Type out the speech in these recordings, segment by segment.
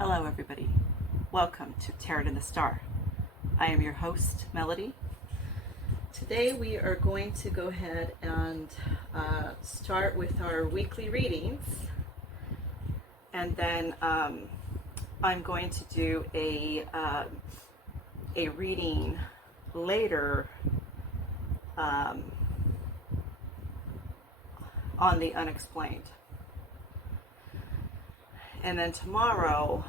Hello everybody, welcome to Tarot in the Star. I am your host, Melody. Today we are going to go ahead and start with our weekly readings, and then I'm going to do a reading later on the unexplained. And then tomorrow,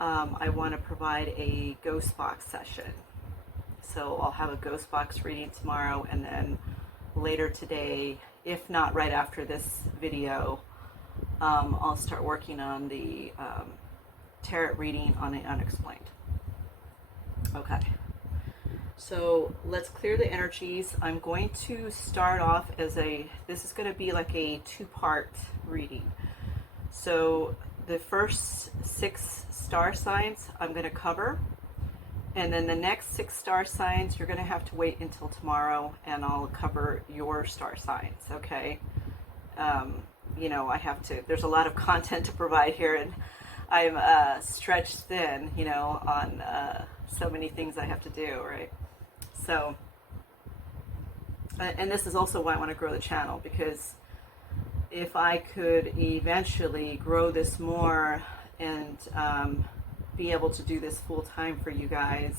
I want to provide a ghost box session. So I'll have a ghost box reading tomorrow, and then later today, if not right after this video, I'll start working on the tarot reading on the unexplained. Okay. So let's clear the energies. I'm going to start off this is going to be like a two-part reading. So the first 6 star signs I'm going to cover, and then the next 6 star signs you're going to have to wait until tomorrow, and I'll cover your star signs, okay? There's a lot of content to provide here, and I'm stretched thin, on so many things I have to do, right? So, and this is also why I want to grow the channel, because if I could eventually grow this more and be able to do this full time for you guys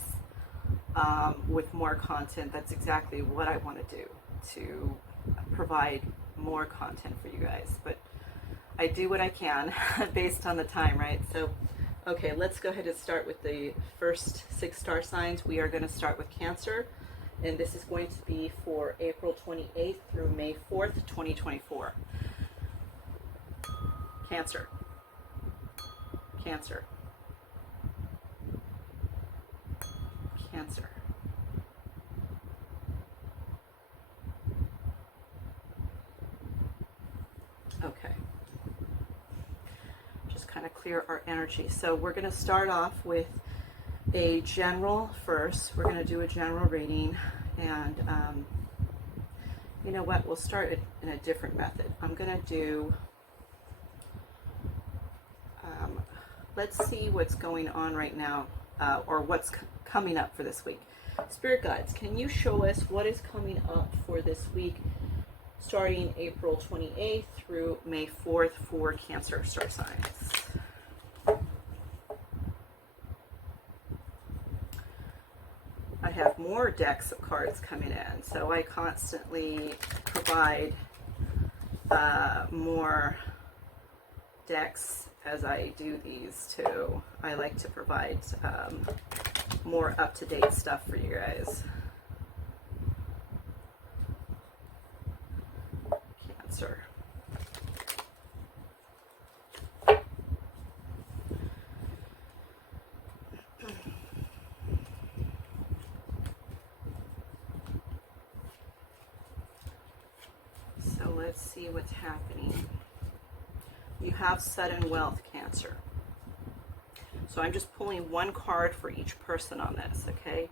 with more content, that's exactly what I want to do, to provide more content for you guys. But I do what I can based on the time, right? So, okay, let's go ahead and start with the first 6 star signs. We are going to start with Cancer, and this is going to be for April 28th through May 4th, 2024. Cancer, Cancer, Cancer. Okay. Just kind of clear our energy. So we're going to start off with a general first. We're going to do a general reading, and you know what? We'll start it in a different method. I'm going to do let's see what's going on right now, or what's coming up for this week. Spirit guides, can you show us what is coming up for this week, starting April 28th through May 4th for Cancer star signs? I have more decks of cards coming in, so I constantly provide more decks as I do these too. I like to provide more up-to-date stuff for you guys. Cancer. So let's see what's happening. You have sudden wealth, Cancer. So I'm just pulling one card for each person on this, okay?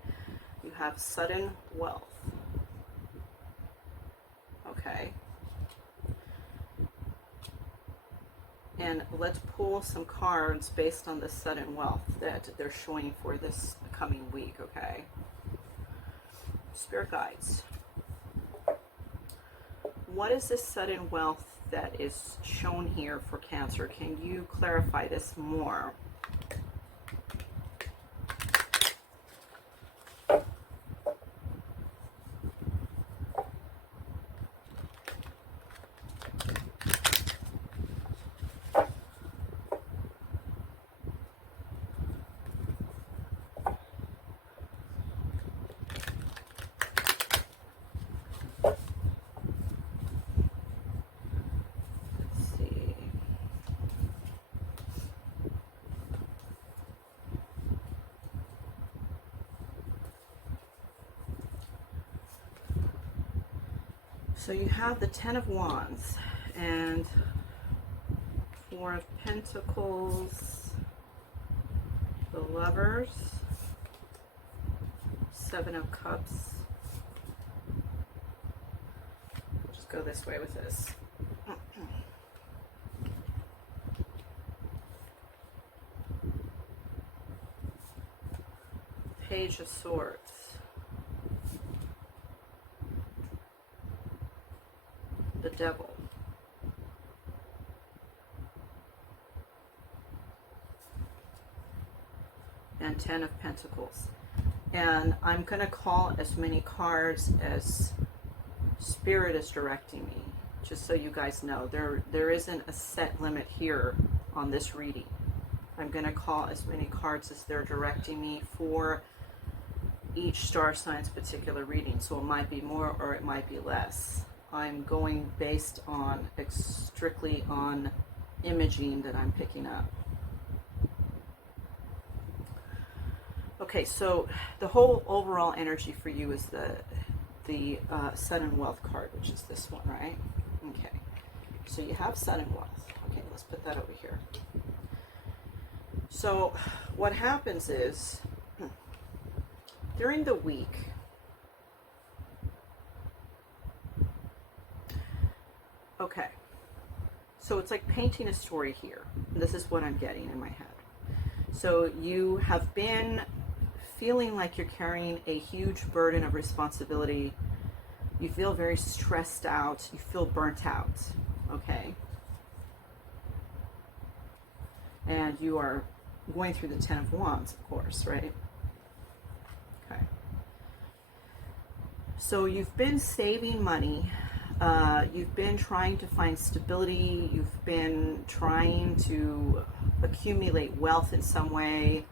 You have sudden wealth. Okay. And let's pull some cards based on the sudden wealth that they're showing for this coming week, okay? Spirit guides. What is this sudden wealth that is shown here for Cancer? Can you clarify this more? So you have the 10 of Wands and 4 of Pentacles, the Lovers, 7 of Cups. We'll just go this way with this. Page of Swords. The Devil. And 10 of Pentacles. And I'm going to call as many cards as Spirit is directing me. Just so you guys know, there isn't a set limit here on this reading. I'm going to call as many cards as they're directing me for each star sign's particular reading. So it might be more or it might be less. I'm going based on strictly on imaging that I'm picking up. Okay, so the whole overall energy for you is the Sun and Wealth card, which is this one, right? Okay, so you have Sun and Wealth. Okay, let's put that over here. So what happens is, during the week, okay, so it's like painting a story here. This is what I'm getting in my head. So you have been feeling like you're carrying a huge burden of responsibility. You feel very stressed out. You feel burnt out, okay? And you are going through the 10 of Wands, of course, right? Okay. So you've been saving money. You've been trying to find stability. You've been trying to accumulate wealth in some way.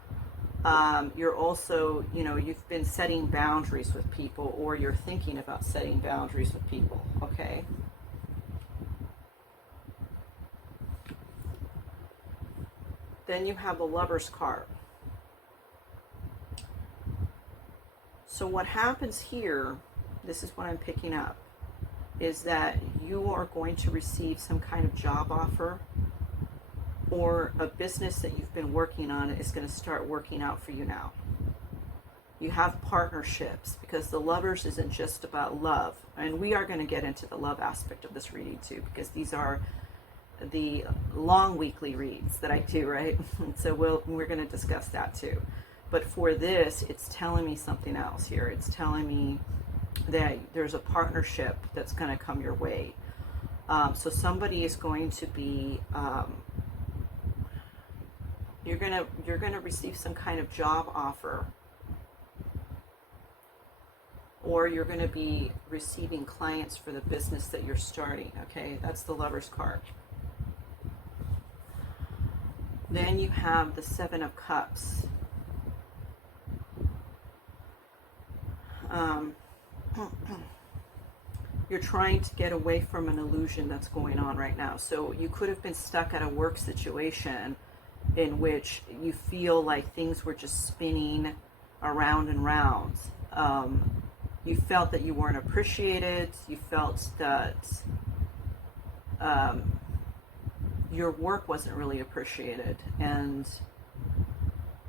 You're also, you've been setting boundaries with people, or you're thinking about setting boundaries with people, okay? Then you have the Lover's card. So what happens here, this is what I'm picking up, is that you are going to receive some kind of job offer, or a business that you've been working on is going to start working out for you now. You have partnerships, because the Lovers isn't just about love. And we are going to get into the love aspect of this reading too, because these are the long weekly reads that I do, right? So we're going to discuss that too. But for this, it's telling me something else here. It's telling me that there's a partnership that's going to come your way. So somebody is going to be... You're gonna receive some kind of job offer, or you're gonna be receiving clients for the business that you're starting. Okay, that's the Lover's card. Then you have the 7 of Cups. You're trying to get away from an illusion that's going on right now. So you could have been stuck at a work situation in which you feel like things were just spinning around and round. You felt that you weren't appreciated. You felt that your work wasn't really appreciated. And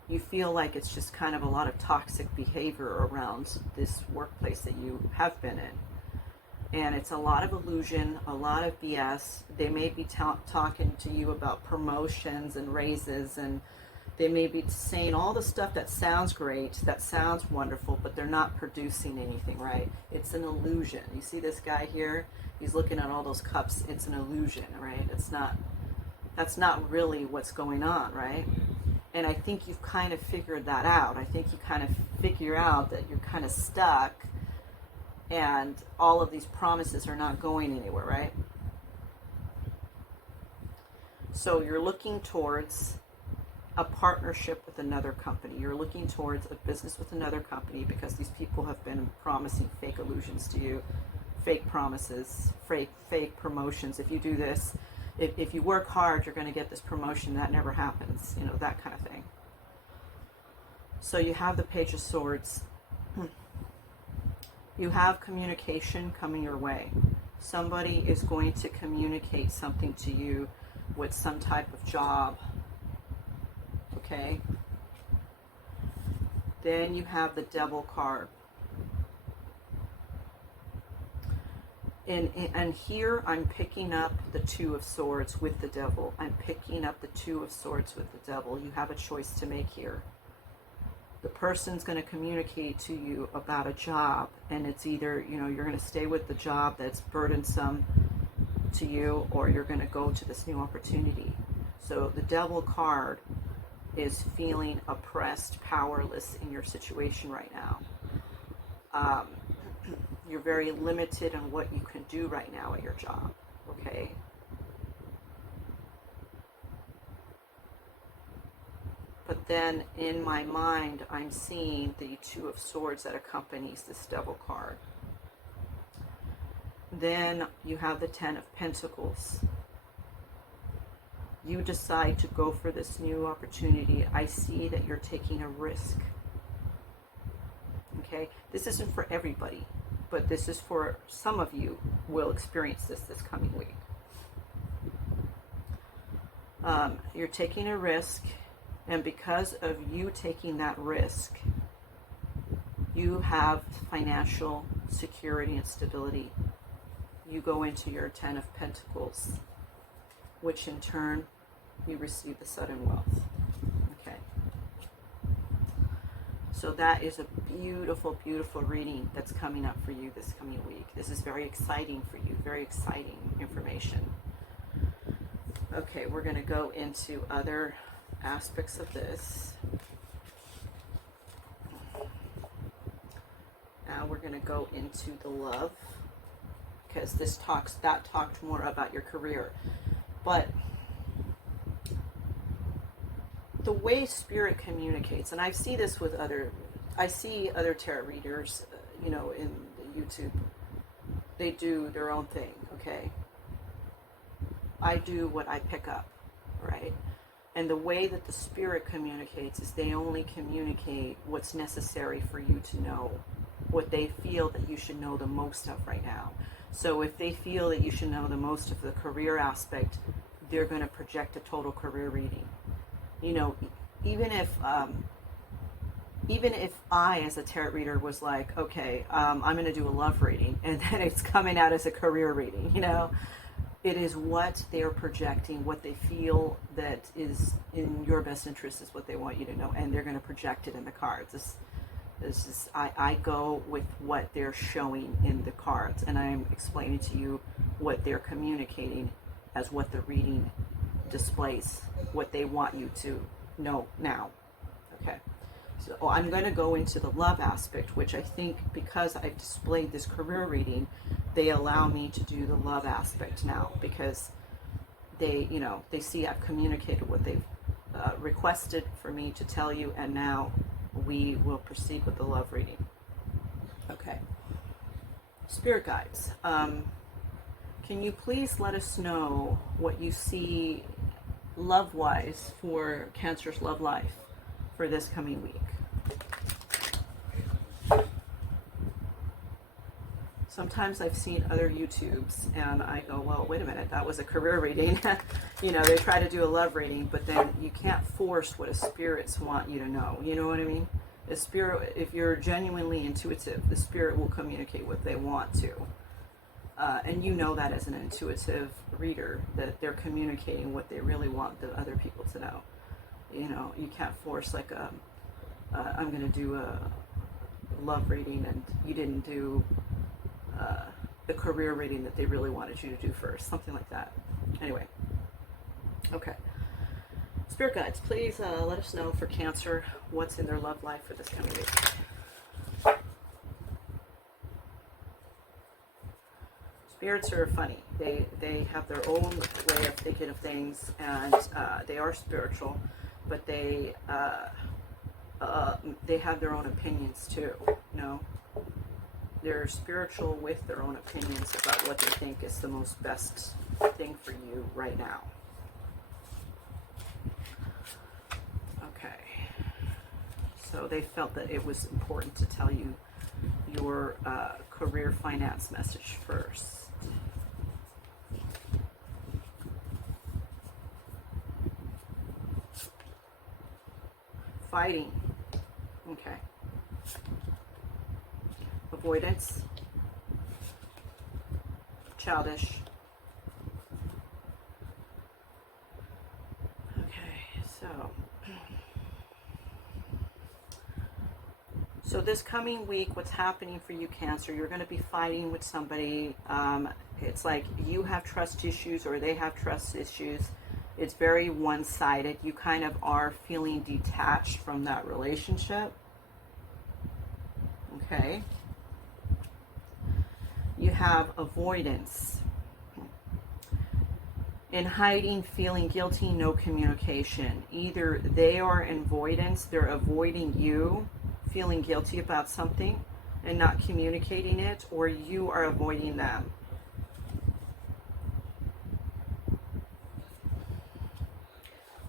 you feel like it's just kind of a lot of toxic behavior around this workplace that you have been in. And it's a lot of illusion, a lot of BS. They may be talking to you about promotions and raises, and they may be saying all the stuff that sounds great, that sounds wonderful, but they're not producing anything, right? It's an illusion. You see this guy here? He's looking at all those cups. It's an illusion, right? That's not really what's going on, right? And I think you've kind of figured that out. I think you kind of figure out that you're kind of stuck, and all of these promises are not going anywhere, right? So you're looking towards a partnership with another company. You're looking towards a business with another company, because these people have been promising fake illusions to you, fake promises, fake promotions. If you do this, if you work hard, you're going to get this promotion. That never happens, that kind of thing. So you have the Page of Swords. You have communication coming your way. Somebody is going to communicate something to you with some type of job. Okay? Then you have the Devil card. And here I'm picking up the 2 of Swords with the Devil. I'm picking up the 2 of Swords with the Devil. You have a choice to make here. The person's going to communicate to you about a job, and it's either, you know, you're going to stay with the job that's burdensome to you, or you're going to go to this new opportunity. So the Devil card is feeling oppressed, powerless in your situation right now. You're very limited on what you can do right now at your job, okay? But then in my mind, I'm seeing the Two of Swords that accompanies this Devil card. Then you have the Ten of Pentacles. You decide to go for this new opportunity. I see that you're taking a risk. Okay? This isn't for everybody, but this is for some of you will experience this coming week. You're taking a risk, and because of you taking that risk, you have financial security and stability. You go into your Ten of Pentacles, which in turn, you receive the sudden wealth. Okay. So that is a beautiful, beautiful reading that's coming up for you this coming week. This is very exciting for you, very exciting information. Okay, we're going to go into other aspects of this. Now we're going to go into the love, because that talked more about your career. But the way Spirit communicates, and I see this with other tarot readers, you know, in the YouTube, they do their own thing, okay? I do what I pick up, right? And the way that the Spirit communicates is they only communicate what's necessary for you to know, what they feel that you should know the most of right now. So if they feel that you should know the most of the career aspect, they're going to project a total career reading. You know, even if I, as a tarot reader, was like, okay, I'm going to do a love reading, and then it's coming out as a career reading, you know, it is what they're projecting, what they feel that is in your best interest is what they want you to know, and they're going to project it in the cards. This is, I go with what they're showing in the cards, and I'm explaining to you what they're communicating as what the reading displays, what they want you to know now. Okay, so I'm going to go into the love aspect, which I think because I've displayed this career reading, they allow me to do the love aspect now, because they, you know, they see I've communicated what they've requested for me to tell you, and now we will proceed with the love reading. Okay, Spirit guides, can you please let us know what you see love-wise for Cancer's love life for this coming week? Sometimes I've seen other YouTubes and I go, well, wait a minute, that was a career reading. You know, they try to do a love reading, but then you can't force what a spirits want you to know. You know what I mean? The spirit, if you're genuinely intuitive, the spirit will communicate what they want to. And you know that as an intuitive reader, that they're communicating what they really want the other people to know. You know, you can't force like I'm going to do a love reading and you didn't do the career reading that they really wanted you to do first. Something like that. Anyway. Okay. Spirit guides, please let us know for Cancer what's in their love life for this coming week. Spirits are funny. They have their own way of thinking of things, and they are spiritual, but they have their own opinions too. You know, they're spiritual with their own opinions about what they think is the most best thing for you right now. Okay, so they felt that it was important to tell you your career finance message first. Fighting. Okay. Avoidance. Childish. Okay, so So this coming week, what's happening for you, Cancer, you're going to be fighting with somebody. It's like you have trust issues or they have trust issues. It's very one-sided. You kind of are feeling detached from that relationship. Okay. You have avoidance. In hiding, feeling guilty, no communication. Either they are in avoidance, they're avoiding you, feeling guilty about something and not communicating it, or you are avoiding them.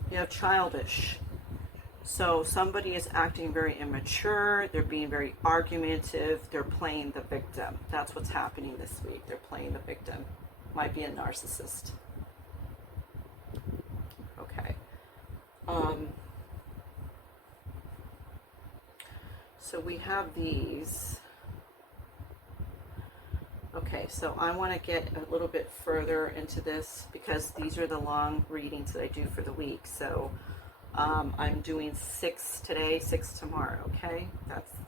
You have childish. So somebody is acting very immature, they're being very argumentative, they're playing the victim. That's what's happening this week. They're playing the victim. Might be a narcissist. Okay. So we have these. Okay, so I want to get a little bit further into this because these are the long readings that I do for the week. So I'm doing 6 today, 6 tomorrow. Okay,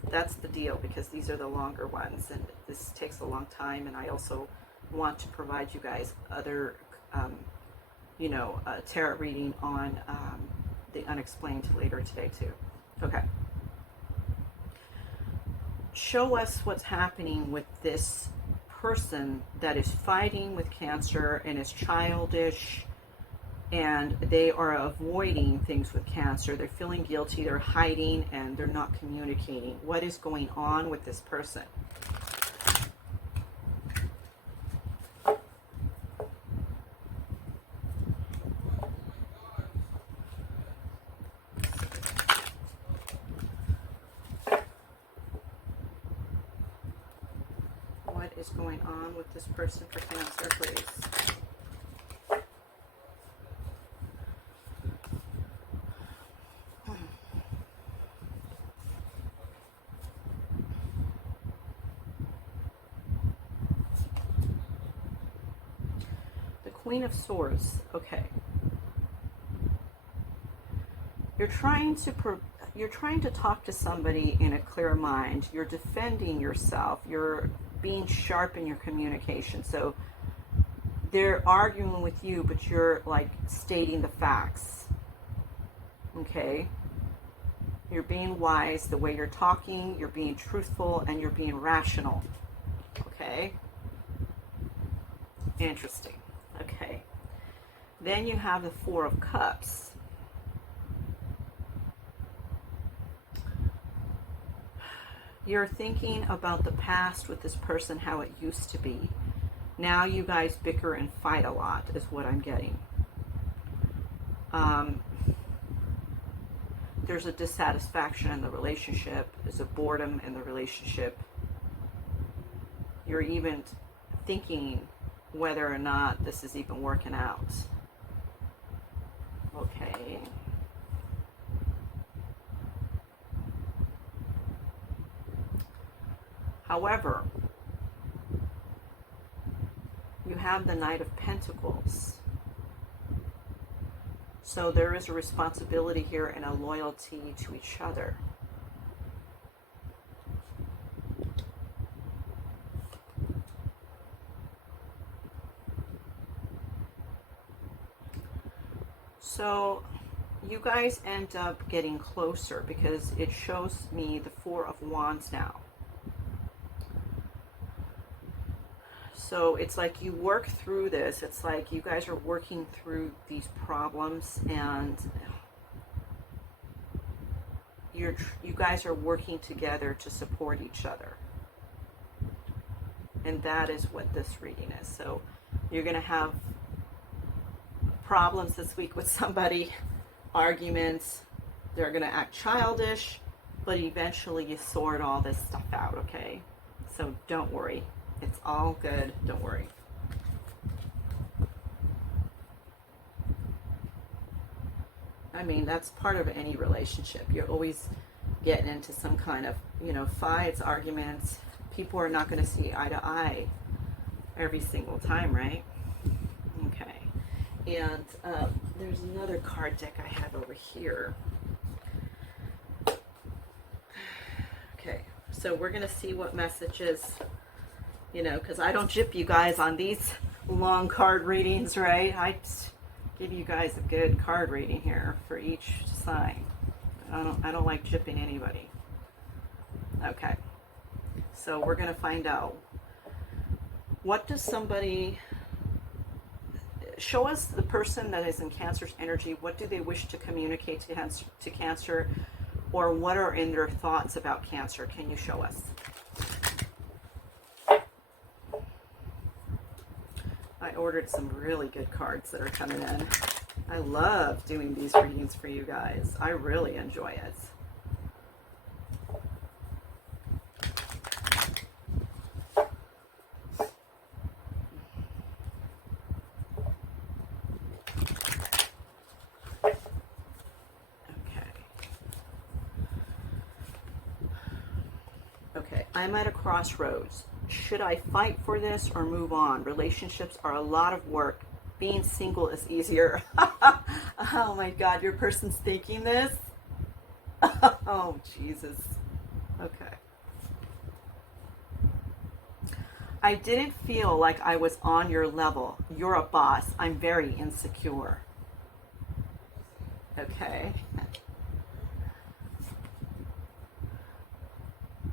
that's the deal because these are the longer ones, and this takes a long time. And I also want to provide you guys other, tarot reading on the unexplained later today too. Okay. Show us what's happening with this person that is fighting with Cancer and is childish, and they are avoiding things with Cancer. They're feeling guilty, they're hiding, and they're not communicating. What is going on with this person? What is going on with this person for Cancer, please? The Queen of Swords. Okay. You're trying to talk to somebody in a clear mind. You're defending yourself. You're being sharp in your communication. So they're arguing with you, but you're like stating the facts. Okay? You're being wise the way you're talking, you're being truthful, and you're being rational. Okay? Interesting. Okay. Then you have the Four of Cups. You're thinking about the past with this person, how it used to be. Now you guys bicker and fight a lot, is what I'm getting. There's a dissatisfaction in the relationship. There's a boredom in the relationship. You're even thinking whether or not this is even working out. Okay. However, you have the Knight of Pentacles. So there is a responsibility here and a loyalty to each other. So you guys end up getting closer because it shows me the Four of Wands now. So it's like you work through this. It's like you guys are working through these problems, and you guys are working together to support each other. And that is what this reading is. So you're going to have problems this week with somebody, arguments. They're going to act childish, but eventually you sort all this stuff out, okay? So don't worry. It's all good. Don't worry. I mean, that's part of any relationship. You're always getting into some kind of, fights, arguments. People are not going to see eye to eye every single time, right? Okay. And there's another card deck I have over here. Okay, so we're going to see what messages, you know, because I don't gyp you guys on these long card readings, right? I just give you guys a good card reading here for each sign. I don't like gypping anybody. Okay, so we're going to find out, what does somebody, show us the person that is in Cancer's energy, what do they wish to communicate to Cancer, or what are in their thoughts about Cancer? Can you show us? I ordered some really good cards that are coming in. I love doing these readings for you guys. I really enjoy it. Okay, I'm at a crossroads. Should I fight for this or move on? Relationships are a lot of work. Being single is easier. Oh my God, your person's thinking this? Oh, Jesus. Okay. I didn't feel like I was on your level. You're a boss. I'm very insecure. Okay.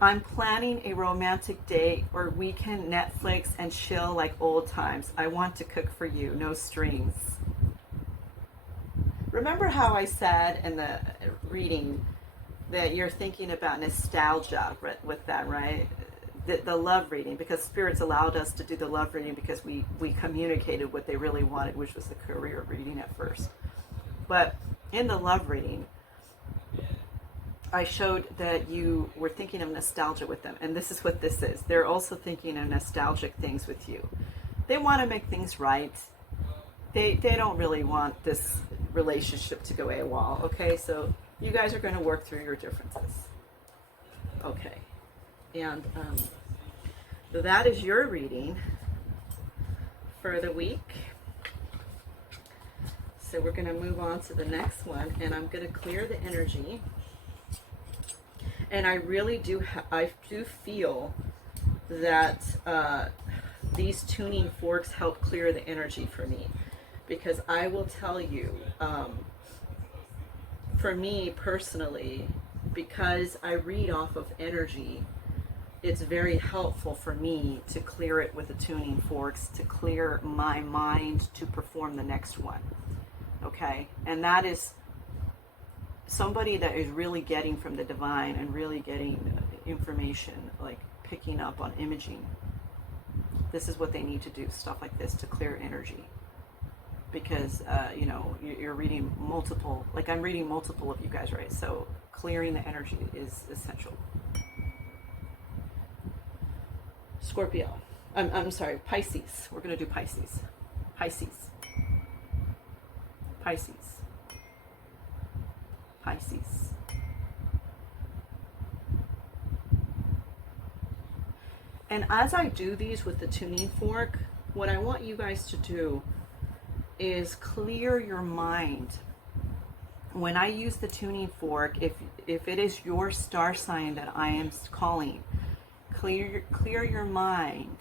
I'm planning a romantic date or weekend Netflix and chill like old times. I want to cook for you, no strings. Remember how I said in the reading that you're thinking about nostalgia with that, right? The love reading, because spirits allowed us to do the love reading because we communicated what they really wanted, which was the career reading at first. But in the love reading, I showed that you were thinking of nostalgia with them, and this is what this is. They're also thinking of nostalgic things with you. They want to make things right. They don't really want this relationship to go AWOL, okay? So you guys are going to work through your differences. Okay. And so that is your reading for the week. So we're going to move on to the next one, and I'm going to clear the energy. And I really do, I do feel that these tuning forks help clear the energy for me. Because I will tell you, for me personally, because I read off of energy, it's very helpful for me to clear it with the tuning forks, to clear my mind to perform the next one. Okay? And that is somebody that is really getting from the divine and really getting information, like picking up on imaging. This is what they need to do, stuff like this, to clear energy. Because, you know, you're reading multiple, like I'm reading multiple of you guys, right? So clearing the energy is essential. Scorpio. I'm sorry, Pisces. We're going to do Pisces. Pisces. Pisces. Pisces. And as I do these with the tuning fork, what I want you guys to do is clear your mind. When I use the tuning fork, if it is your star sign that I am calling, clear your mind,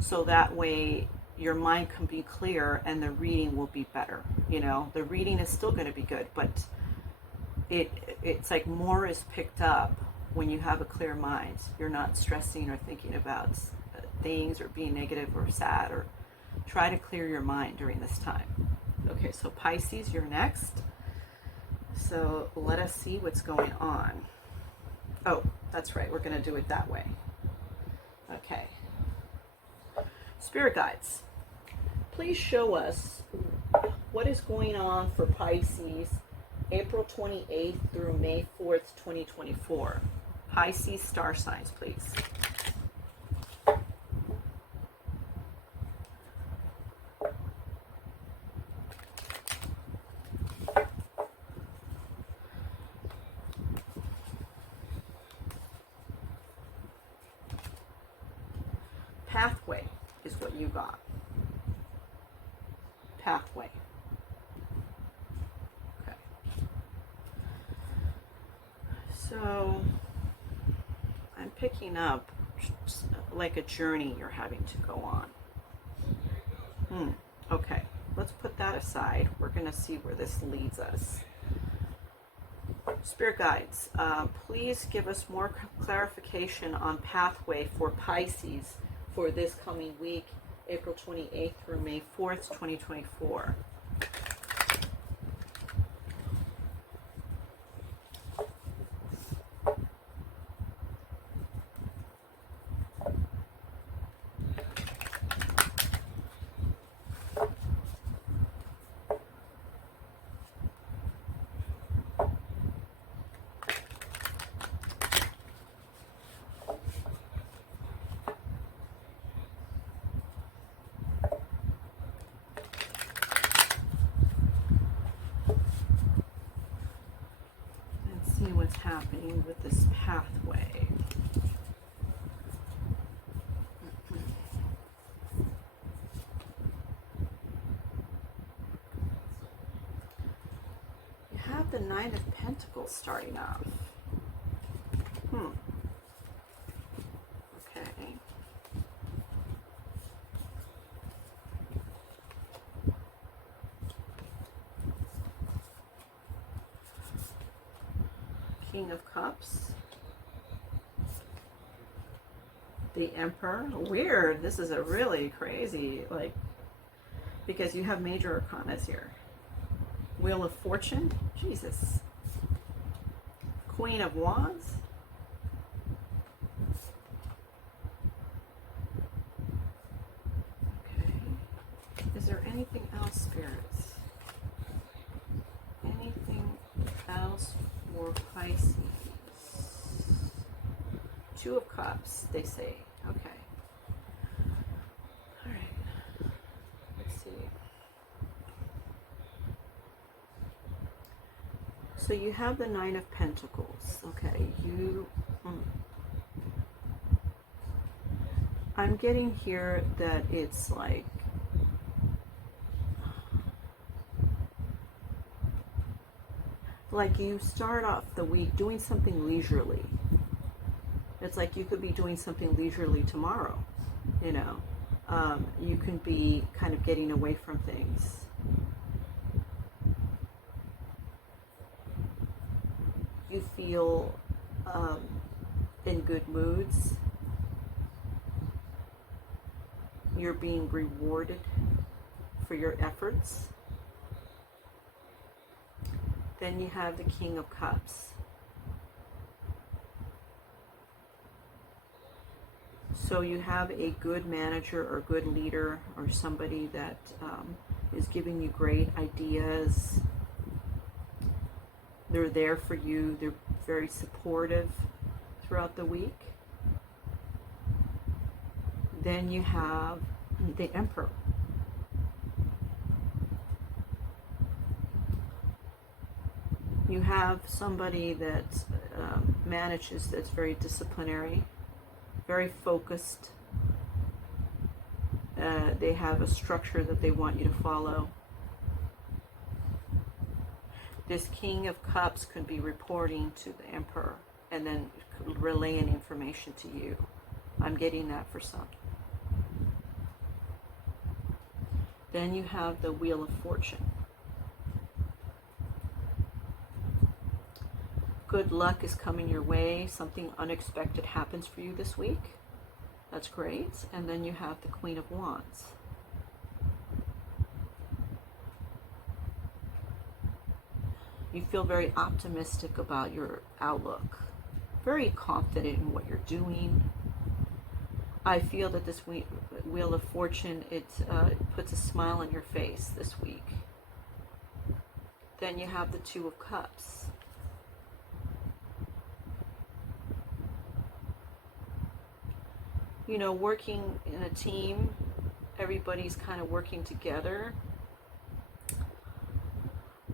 so that way your mind can be clear and the reading will be better. You know, the reading is still going to be good, but it's like more is picked up when you have a clear mind. You're not stressing or thinking about things or being negative or sad, or try to clear your mind during this time. Okay, so Pisces, you're next. So let us see what's going on. Oh, that's right. We're going to do it that way. Okay. Spirit guides, please show us what is going on for Pisces April 28th through May 4th, 2024. Pisces star signs, please. Pathway is what you got. Pathway. Okay. So picking up like a journey you're having to go on. Okay, let's put that aside. We're going to see where this leads us. Spirit guides, please give us more clarification on pathway for Pisces for this coming week, April 28th through May 4th, 2024. What's happening with this pathway. You have the Nine of Pentacles starting off. Okay. King of Cups, the Emperor. Weird. This is a really crazy, because you have major arcanas here. Wheel of Fortune. Jesus. Queen of Wands. Okay. Is there anything else, spirits? Anything else for Pisces? Two of Cups, they say. Okay. All right. Let's see. So you have the Nine of Pentacles. Okay. I'm getting here that it's like you start off the week doing something leisurely. It's like you could be doing something leisurely tomorrow, you can be kind of getting away from things. You feel in good moods. You're being rewarded for your efforts. Then you have the King of Cups. So you have a good manager or good leader or somebody that is giving you great ideas. They're there for you. They're very supportive throughout the week. Then you have the Emperor. You have somebody that manages, that's very disciplinary, very focused. They have a structure that they want you to follow. This King of Cups could be reporting to the Emperor and then relaying information to you. I'm getting that for some. Then you have the Wheel of Fortune. Good luck is coming your way. Something unexpected happens for you this week. That's great. And then you have the Queen of Wands. You feel very optimistic about your outlook. Very confident in what you're doing. I feel that this Wheel of Fortune, it puts a smile on your face this week. Then you have the Two of Cups. Working in a team, everybody's kind of working together.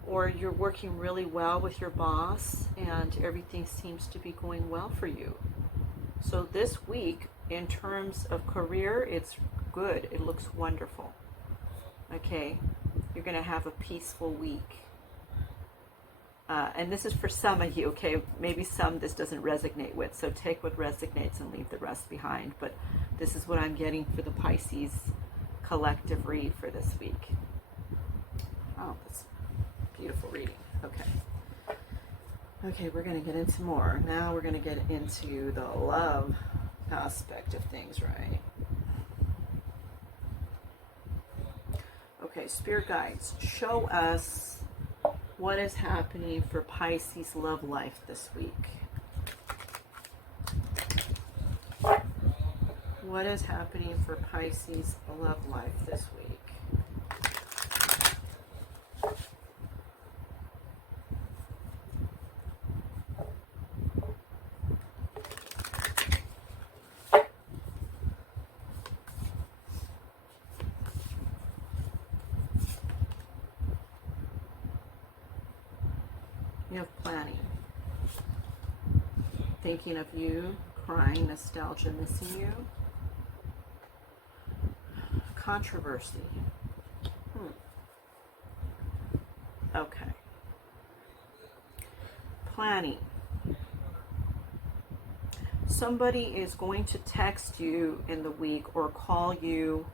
Or you're working really well with your boss and everything seems to be going well for you. So this week, in terms of career, it's good. It looks wonderful. Okay? You're going to have a peaceful week. And this is for some of you, okay? Maybe some this doesn't resonate with, so take what resonates and leave the rest behind. But this is what I'm getting for the Pisces collective read for this week. Oh, that's a beautiful reading. Okay. Okay, we're going to get into more. Now we're going to get into the love aspect of things, right? Okay, Spirit Guides, show us what is happening for Pisces love life this week. What is happening for Pisces love life this week? You have planning, thinking of you, crying, nostalgia, missing you, controversy. Okay. Planning. Somebody is going to text you in the week or call you,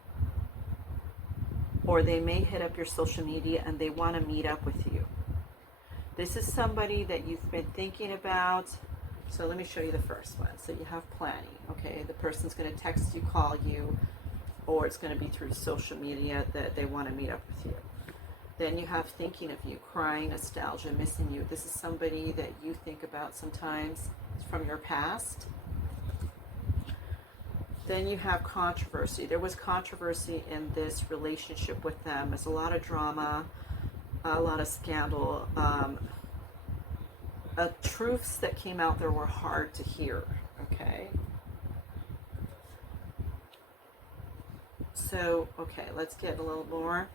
or they may hit up your social media and they want to meet up with you. This is somebody that you've been thinking about. So let me show you the first one. So you have planning, okay? The person's going to text you, call you, or it's going to be through social media that they want to meet up with you. Then you have thinking of you, crying, nostalgia, missing you. This is somebody that you think about sometimes from your past. Then you have controversy. There was controversy in this relationship with them. There's a lot of drama, a lot of scandal. Truths that came out there were hard to hear, okay? So, okay, let's get a little more.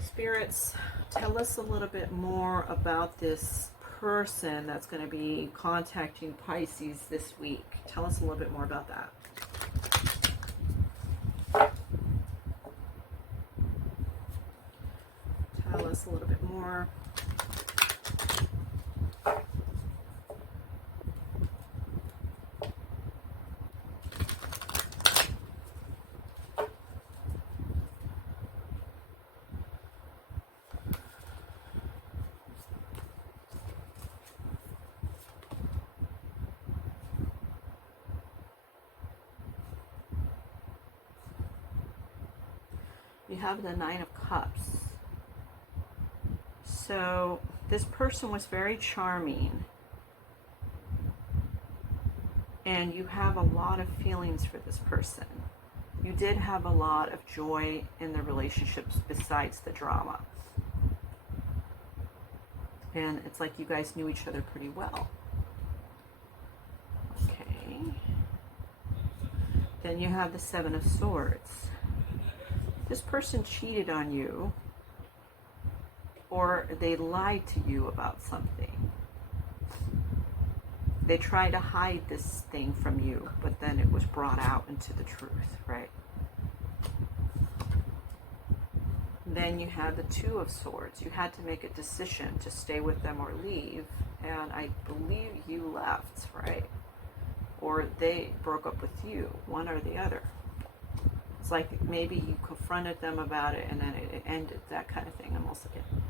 Spirits, tell us a little bit more about this person that's going to be contacting Pisces this week. Tell us a little bit more about that. Tell us a little bit more. You have the Nine of Cups. So this person was very charming, and you have a lot of feelings for this person. You did have a lot of joy in the relationships besides the drama. And it's like you guys knew each other pretty well. Okay. Then you have the Seven of Swords. This person cheated on you, or they lied to you about something. They tried to hide this thing from you, but then it was brought out into the truth, right? Then you had the Two of Swords. You had to make a decision to stay with them or leave, and I believe you left, right? Or they broke up with you, one or the other. It's like maybe you confronted them about it and then it ended, that kind of thing. I'm also getting.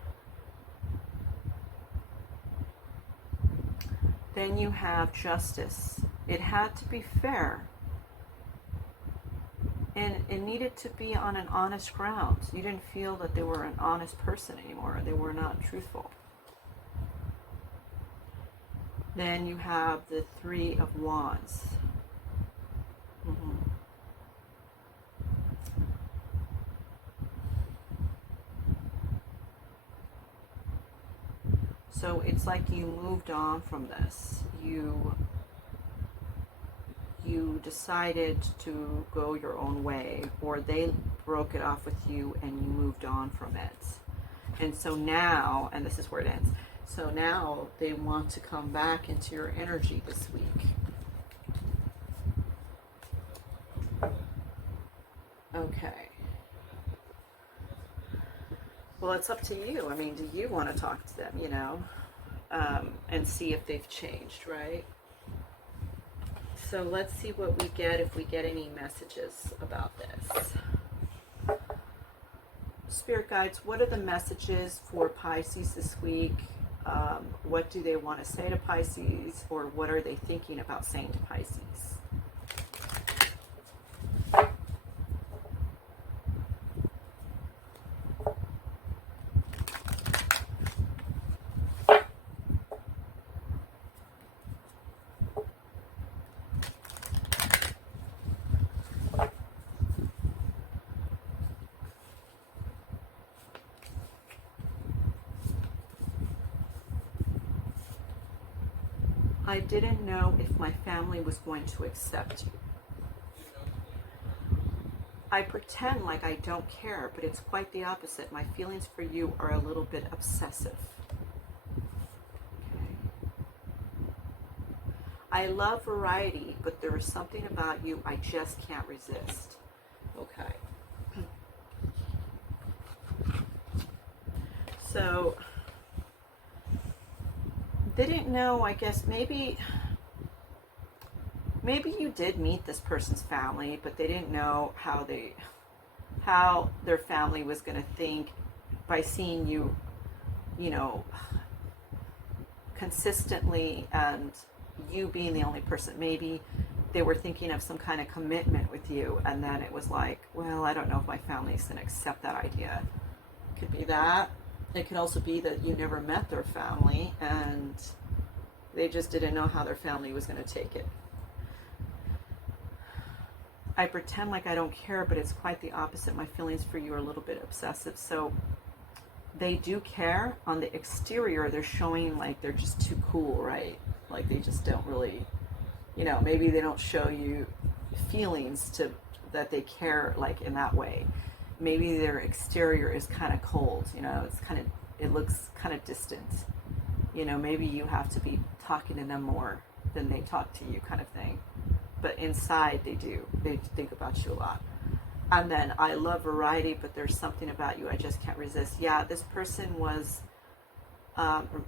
Then you have Justice. It had to be fair. And it needed to be on an honest ground. You didn't feel that they were an honest person anymore. They were not truthful. Then you have the Three of Wands. So it's like you moved on from this. You decided to go your own way, or they broke it off with you and you moved on from it. And so now, and this is where it ends, so now they want to come back into your energy this week. Okay. Well, it's up to you. I mean, do you want to talk to them, you know, and see if they've changed, right? So let's see what we get, if we get any messages about this. Spirit guides, what are the messages for Pisces this week? What do they want to say to Pisces, or what are they thinking about saying to Pisces? I didn't know if my family was going to accept you. I pretend like I don't care, but it's quite the opposite. My feelings for you are a little bit obsessive. Okay. I love variety, but there is something about you I just can't resist. Okay. So, didn't know, I guess maybe you did meet this person's family, but they didn't know how their family was going to think by seeing you, you know, consistently, and you being the only person. Maybe they were thinking of some kind of commitment with you, and then it was like, well, I don't know if my family's going to accept that idea. Could be that. It could also be that you never met their family and they just didn't know how their family was going to take it. I pretend like I don't care, but it's quite the opposite. My feelings for you are a little bit obsessive. So they do care. On the exterior, they're showing like they're just too cool, right? Like they just don't really, you know, maybe they don't show you feelings to that they care like in that way. Maybe their exterior is kind of cold, you know, it looks kind of distant. You know, maybe you have to be talking to them more than they talk to you, kind of thing. But inside they do. They think about you a lot. And then I love variety, but there's something about you I just can't resist. Yeah, this person was,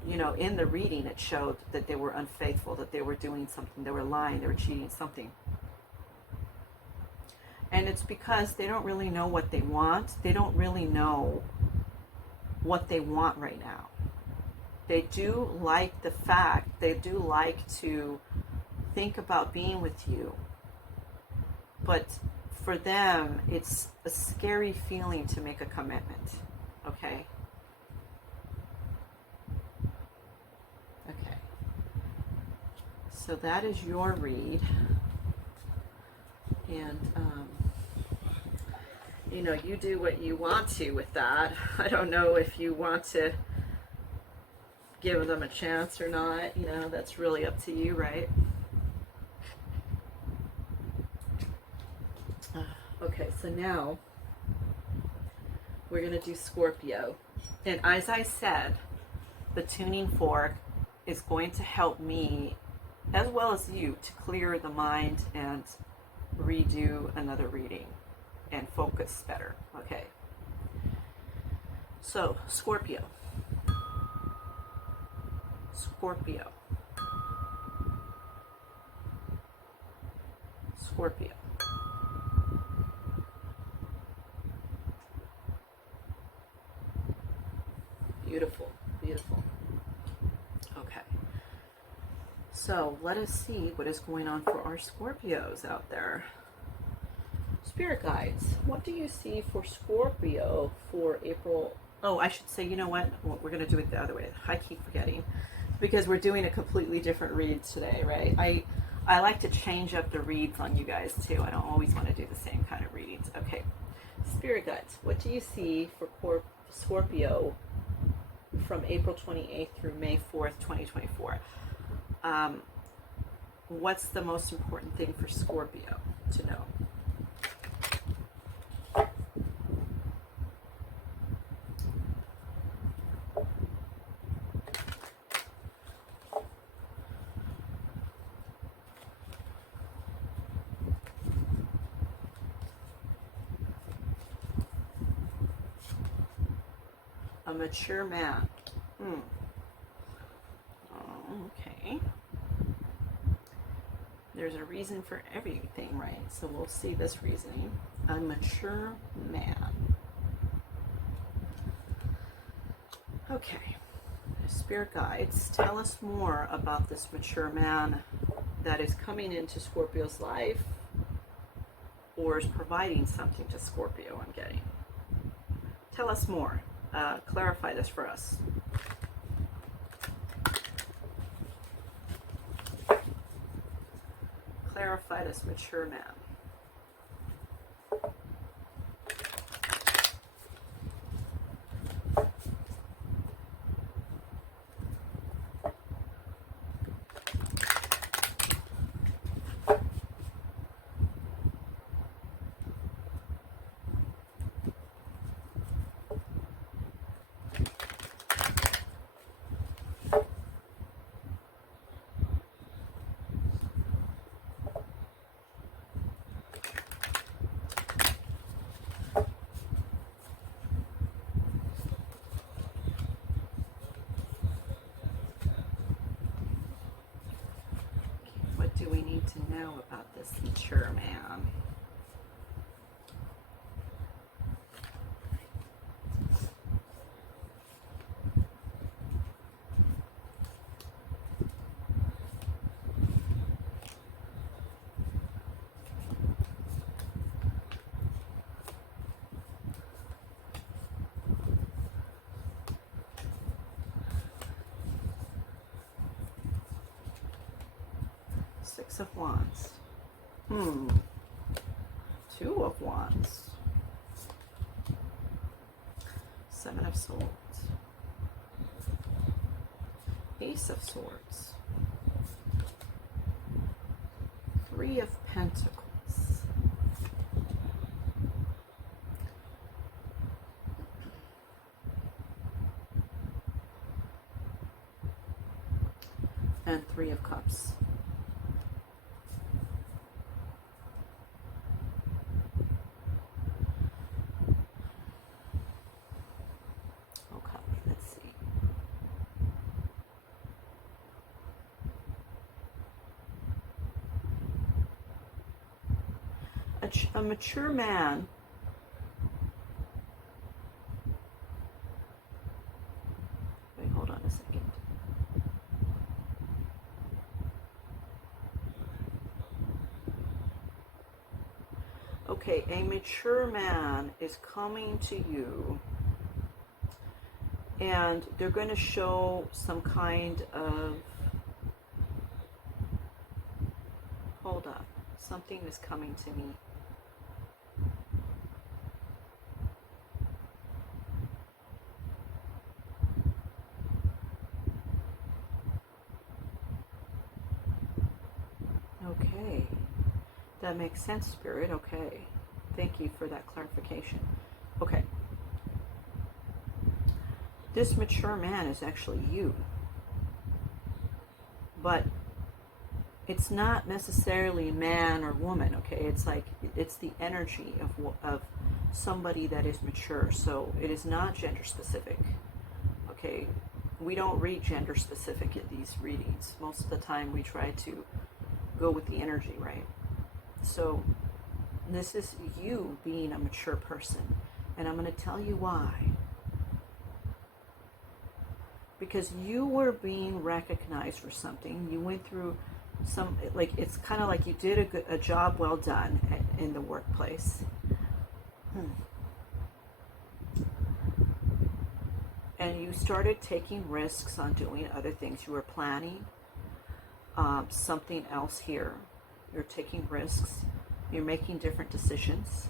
you know, in the reading it showed that they were unfaithful, that they were doing something, they were lying, they were cheating, something. And it's because they don't really know what they want. They don't really know what they want right now. They do like the fact, they do like to think about being with you. But for them, it's a scary feeling to make a commitment. Okay? Okay. So that is your read. And, you know, you do what you want to with that. I don't know if you want to give them a chance or not. You know, that's really up to you, right? Okay, so now we're going to do Scorpio. And as I said, the tuning fork is going to help me, as well as you, to clear the mind and redo another reading and focus better. Okay. So, Scorpio. Scorpio. Scorpio. Beautiful, beautiful. Okay. So let us see what is going on for our Scorpios out there. Spirit guides, what do you see for Scorpio for April? Oh, I should say, you know what? We're going to do it the other way. I keep forgetting because we're doing a completely different read today, right? I like to change up the reads on you guys too. I don't always want to do the same kind of readings. Okay. Spirit guides, what do you see for Scorpio from April 28th through May 4th, 2024? What's the most important thing for Scorpio to know? A mature man. Okay. There's a reason for everything, right? So we'll see this reasoning. A mature man. Okay. Spirit guides, tell us more about this mature man that is coming into Scorpio's life or is providing something to Scorpio, I'm getting. Tell us more. Clarify this for us. Clarify this mature man. What do we need to know about this mature man? Six of Wands. Two of Wands. Seven of Swords. Ace of Swords. Three of Pentacles. And Three of Cups. A mature man wait, hold on a second. Okay, a mature man is coming to you and they're going to show some kind of, hold on, something is coming to me. Okay, that makes sense, Spirit. Okay, thank you for that clarification. Okay, this mature man is actually you, but it's not necessarily man or woman. Okay, it's like it's the energy of somebody that is mature. So it is not gender specific. Okay, we don't read gender specific in these readings. Most of the time, we try to go with the energy, right? So this is you being a mature person, and I'm going to tell you why. Because you were being recognized for something. You went through some, like, it's kind of like you did a job well done in the workplace. And you started taking risks on doing other things. You were planning something else here. You're taking risks. You're making different decisions.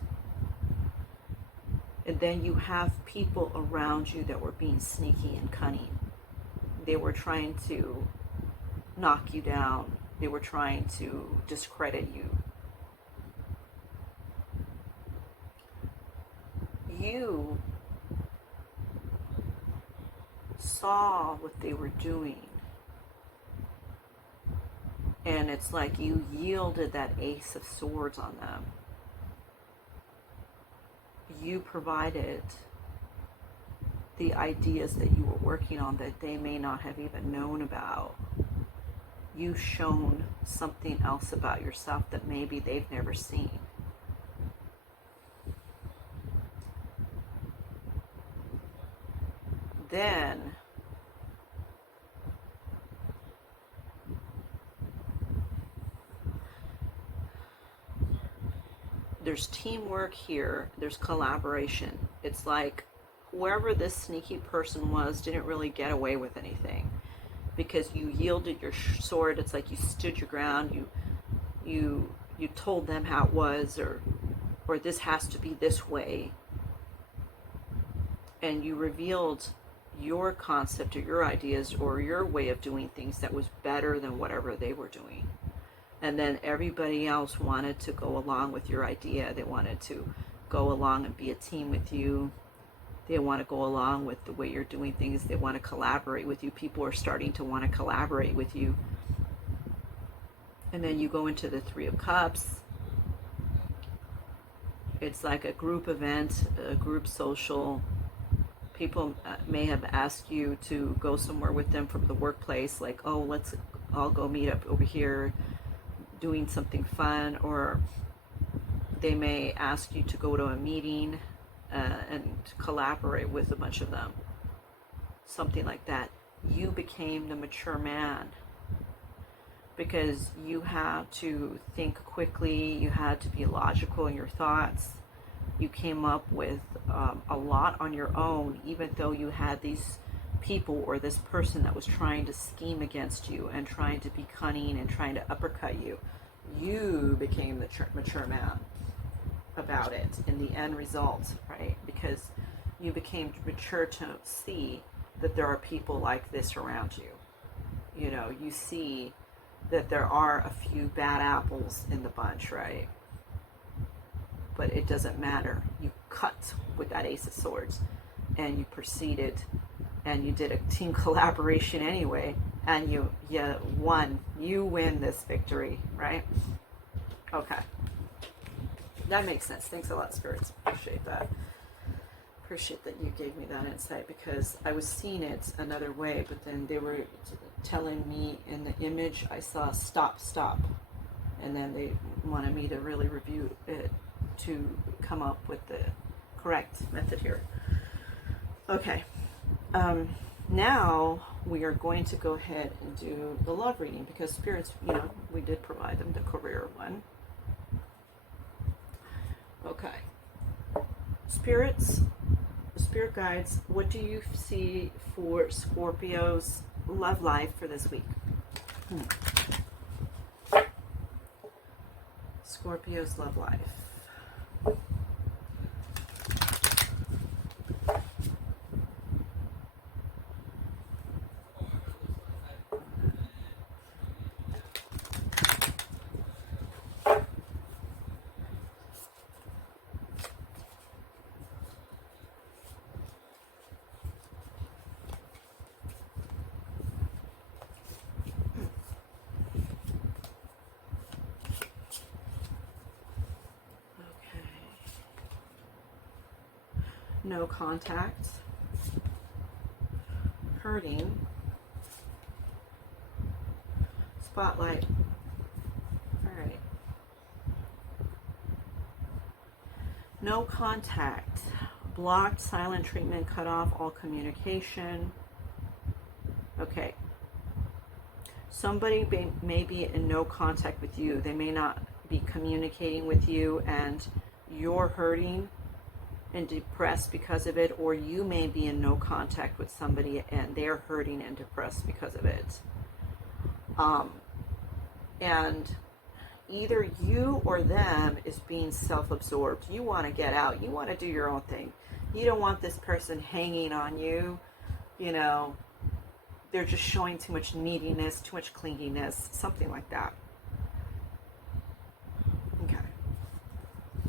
And then you have people around you that were being sneaky and cunning. They were trying to knock you down. They were trying to discredit you. You saw what they were doing. And it's like you yielded that Ace of Swords on them. You provided the ideas that you were working on that they may not have even known about. You've shown something else about yourself that maybe they've never seen. Then there's teamwork here, there's collaboration. It's like whoever this sneaky person was didn't really get away with anything, because you yielded your sword. It's like you stood your ground. You told them how it was, or this has to be this way, and you revealed your concept or your ideas or your way of doing things that was better than whatever they were doing. And then everybody else wanted to go along with your idea. They wanted to go along and be a team with you. They want to go along with the way you're doing things. They want to collaborate with you. People are starting to want to collaborate with you. And then you go into the Three of Cups. It's like a group event, a group social. People may have asked you to go somewhere with them from the workplace, like, oh, let's all go meet up over here doing something fun. Or they may ask you to go to a meeting and collaborate with a bunch of them. Something like that. You became the mature man, because you had to think quickly, you had to be logical in your thoughts. You came up with a lot on your own, even though you had these people or this person that was trying to scheme against you and trying to be cunning and trying to uppercut you. You became the mature man about it in the end result, right? Because you became mature to see that there are people like this around you. You know, you see that there are a few bad apples in the bunch, right? But it doesn't matter. You cut with that Ace of Swords, and you proceeded, and you did a team collaboration anyway, and you won. You win this victory, right? Okay. That makes sense. Thanks a lot, spirits. Appreciate that. Appreciate that you gave me that insight, because I was seeing it another way, but then they were telling me in the image I saw stop, and then they wanted me to really review it to come up with the correct method here. Okay. Now we are going to go ahead and do the love reading, because spirits, you know, we did provide them the career one. Okay. Spirits, spirit guides, what do you see for Scorpio's love life for this week? Scorpio's love life. No contact, hurting, spotlight. All right. No contact, blocked, silent treatment, cut off all communication. Okay. Somebody may be in no contact with you. They may not be communicating with you, and you're hurting and depressed because of it, or you may be in no contact with somebody and they're hurting and depressed because of it. And either you or them is being self-absorbed. You want to get out. You want to do your own thing. You don't want this person hanging on you. You know, they're just showing too much neediness, too much clinginess, something like that. Okay.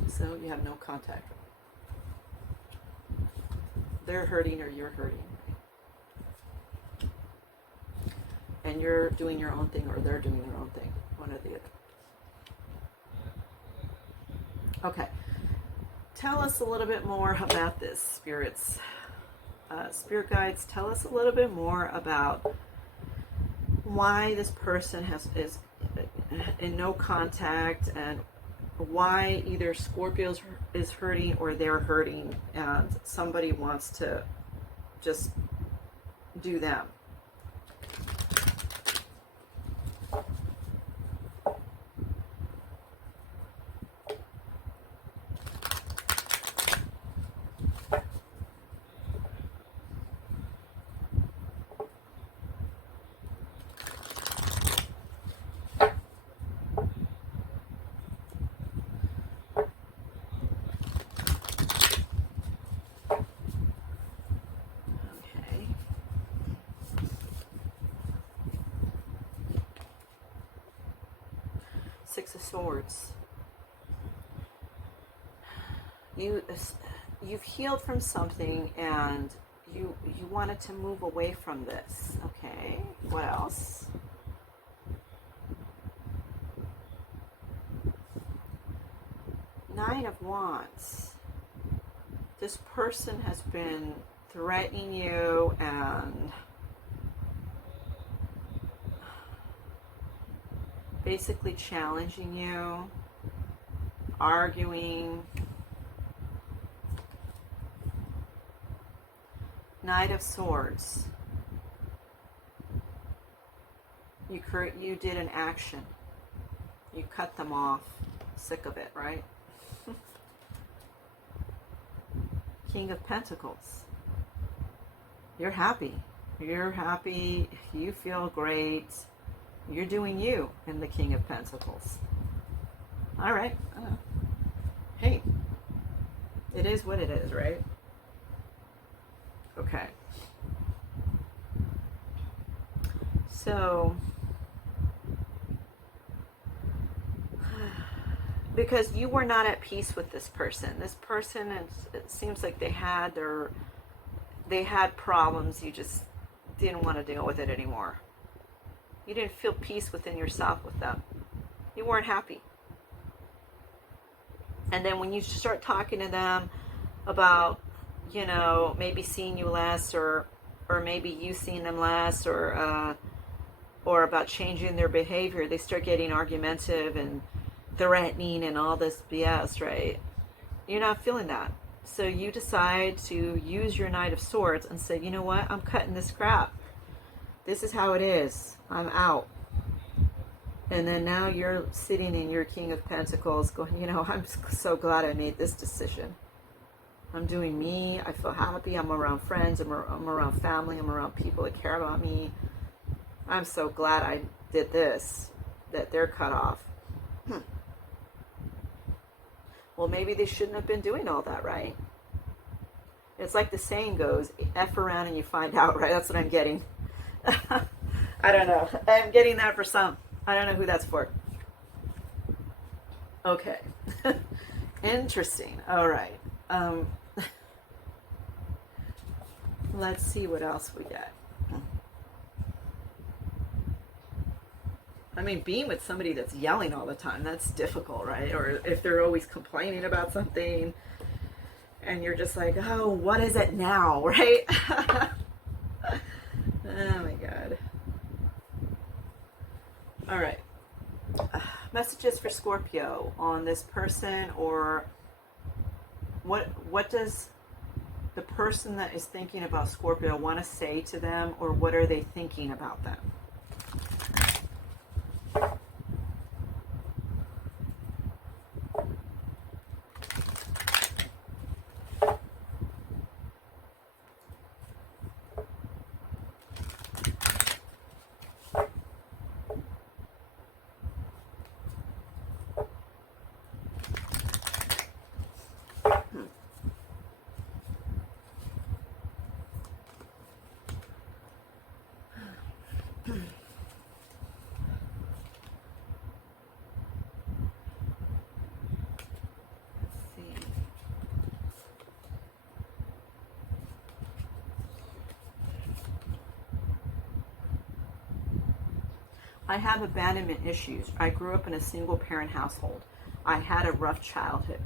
So you have no contact. They're hurting or you're hurting. And you're doing your own thing or they're doing their own thing. One or the other. Okay. Tell us a little bit more about this, spirits. Spirit guides, tell us a little bit more about why this person is in no contact, and why either Scorpio is hurting or they're hurting and somebody wants to just do them. Six of Swords. You've healed from something and you wanted to move away from this. Okay, what else? Nine of Wands. This person has been threatening you and basically challenging you, arguing. Knight of Swords. You did an action. You cut them off. Sick of it, right? King of Pentacles. You're happy. You're happy. You feel great. You're doing you in the King of Pentacles. All right. Hey, it is what it is, right? Okay. So, because you were not at peace with this person. This person, it seems like they had problems. You just didn't want to deal with it anymore. You didn't feel peace within yourself with them. You weren't happy. And then when you start talking to them about, you know, maybe seeing you less, or maybe you seeing them less, or about changing their behavior, they start getting argumentative and threatening and all this BS, right? You're not feeling that. So you decide to use your Knight of Swords and say, you know what? I'm cutting this crap. This is how it is. I'm out. And then now you're sitting in your King of Pentacles going, you know, I'm so glad I made this decision. I'm doing me. I feel happy. I'm around friends. I'm around family. I'm around people that care about me. I'm so glad I did this, that they're cut off. Well, maybe they shouldn't have been doing all that, right? It's like the saying goes, F around and you find out, right? That's what I'm getting. I don't know. I'm getting that for some. I don't know who that's for. Okay. Interesting. All right. Let's see what else we get. I mean, being with somebody that's yelling all the time, that's difficult, right? Or if they're always complaining about something and you're just like, oh, what is it now, right? Oh my God. All right. Messages for Scorpio on this person, or what does the person that is thinking about Scorpio want to say to them, or what are they thinking about them? I have abandonment issues. I grew up in a single parent household. I had a rough childhood.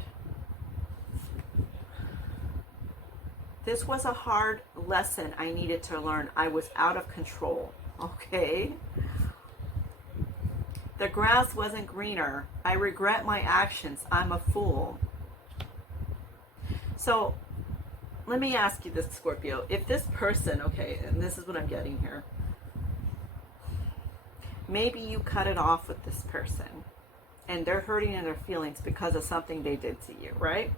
This was a hard lesson I needed to learn. I was out of control, okay? The grass wasn't greener. I regret my actions. I'm a fool. So let me ask you this, Scorpio. If this person, okay, and this is what I'm getting here, maybe you cut it off with this person and they're hurting in their feelings because of something they did to you, right?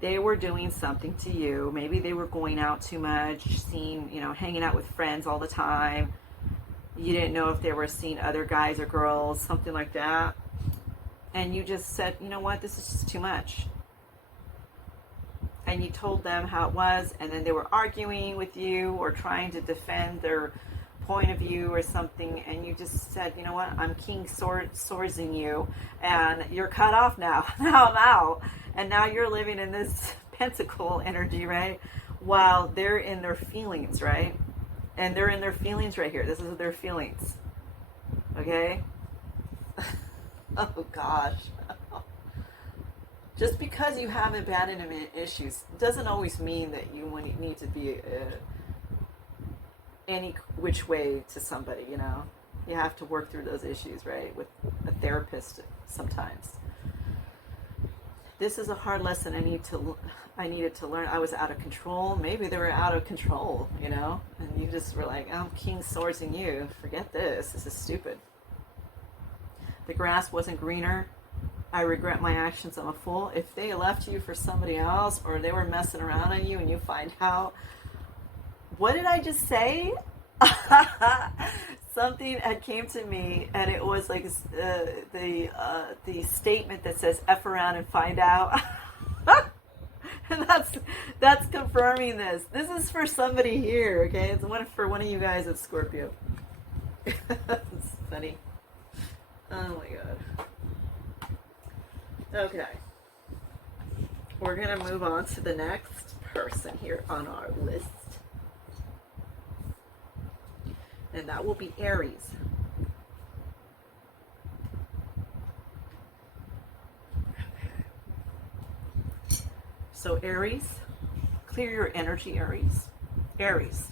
They were doing something to you. Maybe they were going out too much, hanging out with friends all the time. You didn't know if they were seeing other guys or girls, something like that. And you just said, you know what, this is just too much. And you told them how it was, and then they were arguing with you or trying to defend their point of view or something, and you just said, you know what, I'm king swordsing you, and you're cut off now. Now I'm out. And now you're living in this pentacle energy, right? While they're in their feelings, right? And they're in their feelings right here. This is their feelings. Okay? Oh, gosh. Just because you have abandonment issues doesn't always mean that you need to be any which way to somebody, you know? You have to work through those issues, right? With a therapist sometimes. This is a hard lesson I needed to learn. I was out of control. Maybe they were out of control, you know? And you just were like, I'm king swords in you. Forget this. This is stupid. The grass wasn't greener. I regret my actions. I'm a fool. If they left you for somebody else or they were messing around on you and you find out, what did I just say? Something had came to me, and it was like the statement that says "F around and find out," and that's confirming this. This is for somebody here, okay? It's for one of you guys at Scorpio. It's funny. Oh my god. Okay, we're gonna move on to the next person here on our list. And that will be Aries. So Aries, clear your energy, Aries. Aries.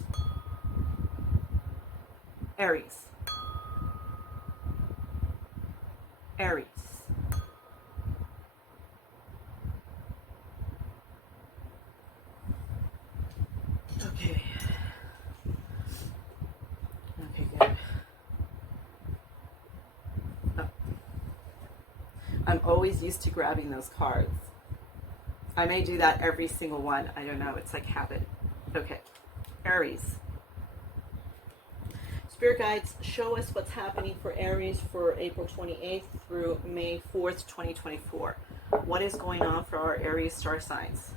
Aries. Aries. Okay. I'm always used to grabbing those cards. I may do that every single one. I don't know. It's like habit. Okay. Aries. Spirit guides, show us what's happening for Aries for April 28th through May 4th, 2024. What is going on for our Aries star signs?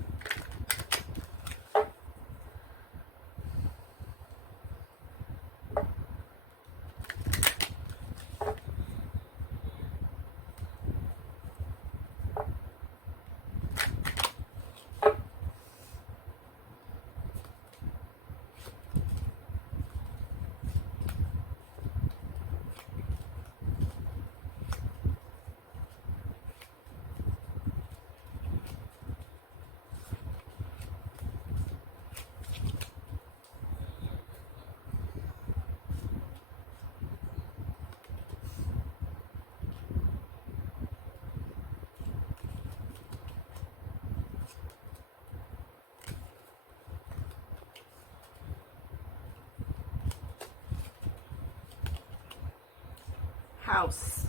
House.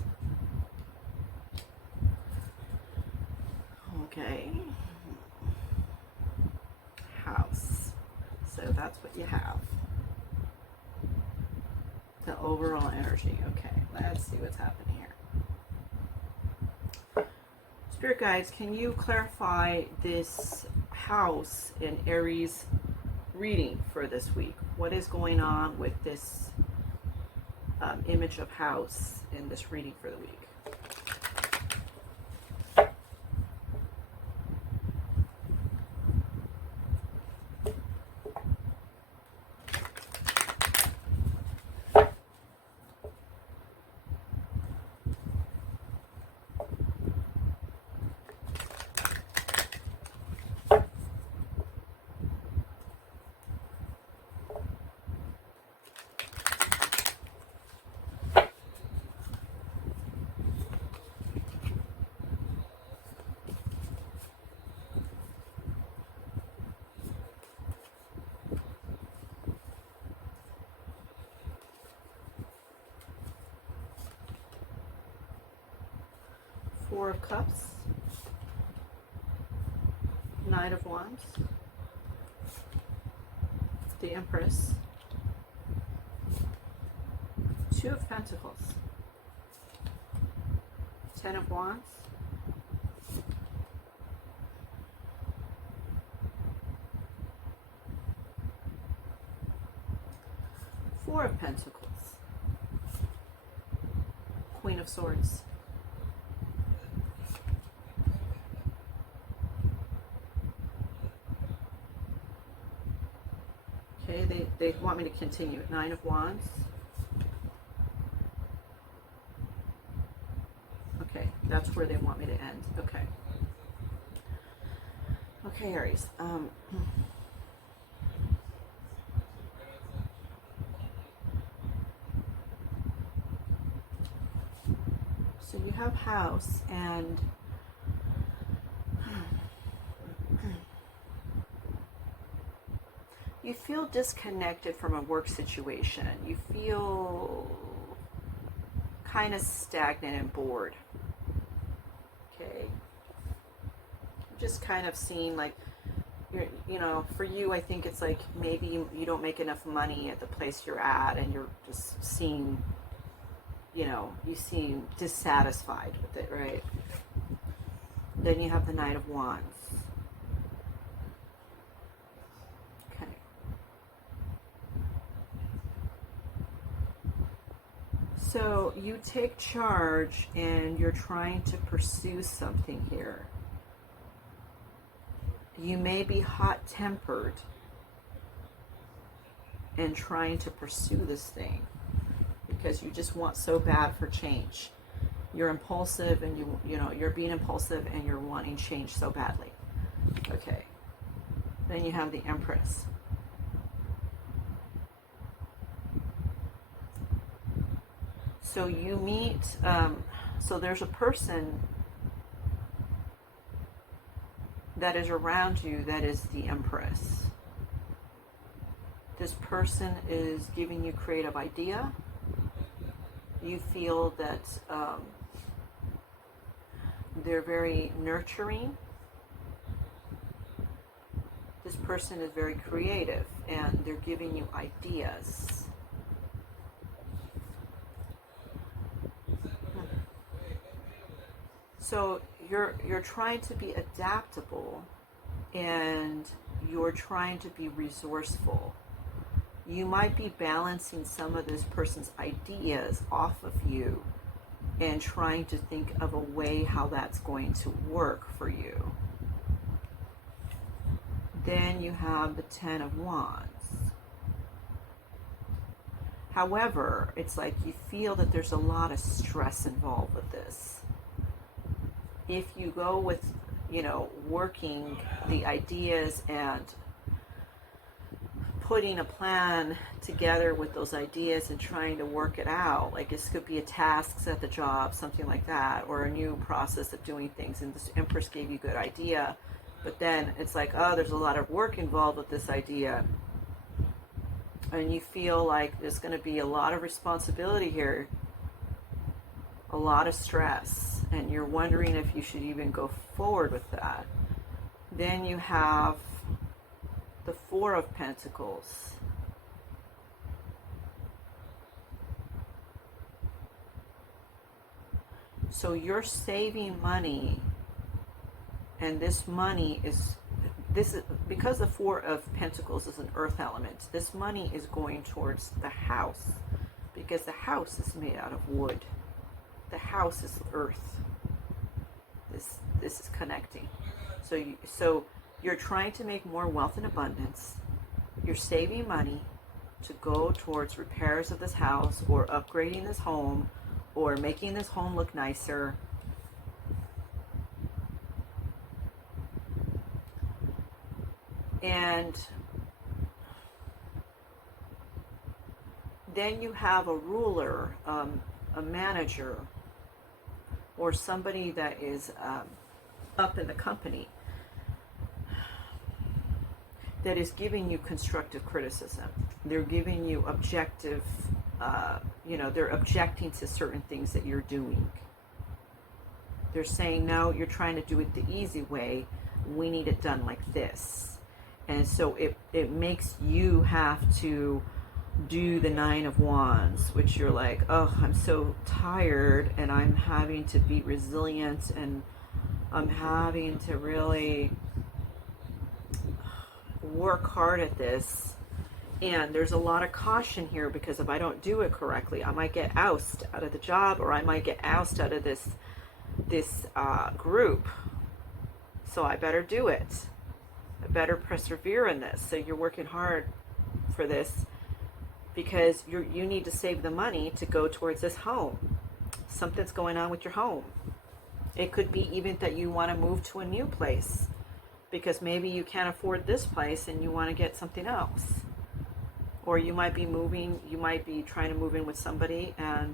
Okay. House. So that's what you have. The overall energy. Okay, let's see what's happening here. Spirit guides, can you clarify this house in Aries reading for this week? What is going on with this image of house in this reading for the week? Four of Cups, Knight of Wands, the Empress, Two of Pentacles, Ten of Wands, Four of Pentacles, Queen of Swords, okay, they want me to continue. Nine of Wands, okay, that's where they want me to end. Okay. Okay, Aries. So you have house, and you feel disconnected from a work situation. You feel kind of stagnant and bored. Okay. Just kind of seeing like, you know, for you, I think it's like maybe you don't make enough money at the place you're at, and you're just seeing, you know, you seem dissatisfied with it, right? Then you have the Knight of Wands. Okay. So you take charge and you're trying to pursue something here. You may be hot-tempered and trying to pursue this thing because you just want so bad for change. You're impulsive, and you know, you're being impulsive and you're wanting change so badly. Okay. Then you have the Empress. So you meet, so there's a person that is around you that is the Empress. This person is giving you creative idea. You feel that they're very nurturing. This person is very creative and they're giving you ideas. So you're trying to be adaptable and you're trying to be resourceful. You might be balancing some of this person's ideas off of you and trying to think of a way how that's going to work for you. Then you have the Ten of Wands. However, it's like you feel that there's a lot of stress involved with this. If you go with, you know, working the ideas and putting a plan together with those ideas and trying to work it out, like this could be a task at the job, something like that, or a new process of doing things, and this Empress gave you a good idea, but then it's like, oh, there's a lot of work involved with this idea, and you feel like there's going to be a lot of responsibility here, a lot of stress, and you're wondering if you should even go forward with that. Then you have the Four of Pentacles. So you're saving money, and this money is because the Four of Pentacles is an earth element. This money is going towards the house because the house is made out of wood. The house is earth. This is connecting. So you're trying to make more wealth and abundance. You're saving money to go towards repairs of this house or upgrading this home or making this home look nicer. And then you have a ruler, a manager, or somebody that is up in the company that is giving you constructive criticism. They're giving you objective, they're objecting to certain things that you're doing. They're saying, no, you're trying to do it the easy way. We need it done like this. And so it makes you have to do the Nine of Wands, which you're like, oh, I'm so tired, and I'm having to be resilient, and I'm having to really work hard at this. And there's a lot of caution here, because if I don't do it correctly, I might get ousted out of the job, or I might get ousted out of this group. So I better do it. I better persevere in this. So you're working hard for this, because you need to save the money to go towards this home. Something's going on with your home. It could be even that you want to move to a new place, because maybe you can't afford this place and you want to get something else. Or you might be trying to move in with somebody, and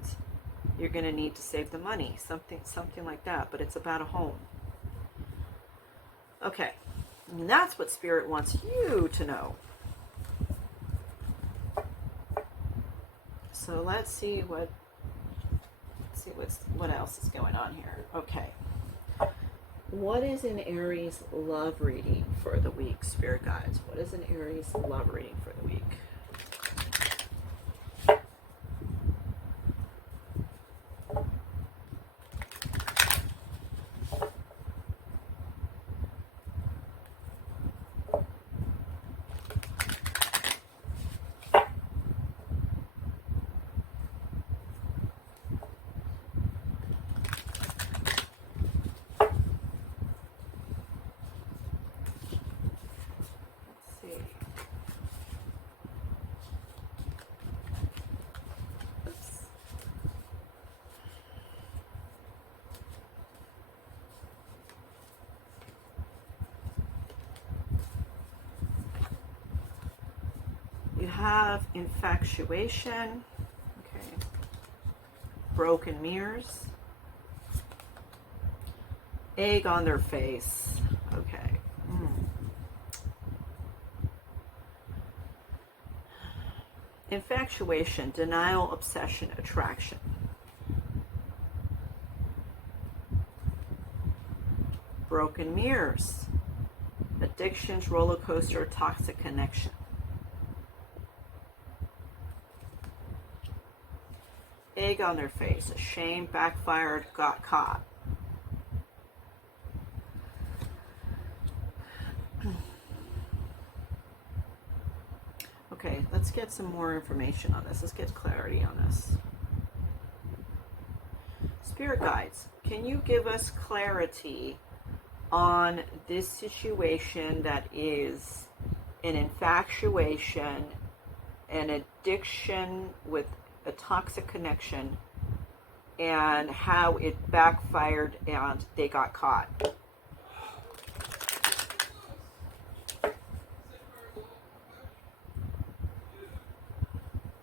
you're going to need to save the money. Something like that, but it's about a home. Okay, and that's what Spirit wants you to know. So let's see what else is going on here. Okay. What is an Aries love reading for the week, Spirit Guides? What is an Aries love reading for the week? You have infatuation, okay, broken mirrors, egg on their face, okay. Infatuation, denial, obsession, attraction. Broken mirrors, addictions, roller coaster, toxic connection. Egg on their face, shame, backfired, got caught. Okay, let's get some more information on this. Let's get clarity on this. Spirit guides, can you give us clarity on this situation that is an infatuation, an addiction with a toxic connection, and how it backfired and they got caught?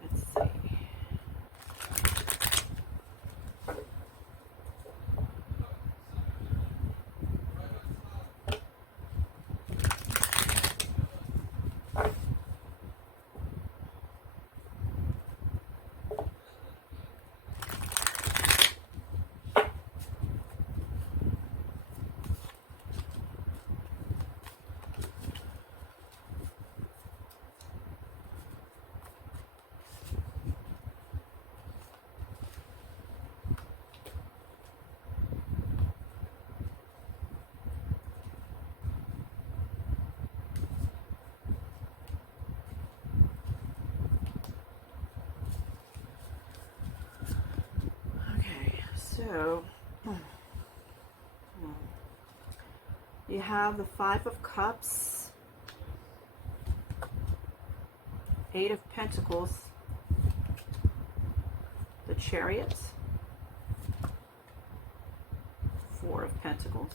Let's see. So, you have the Five of Cups, Eight of Pentacles, the Chariot, Four of Pentacles,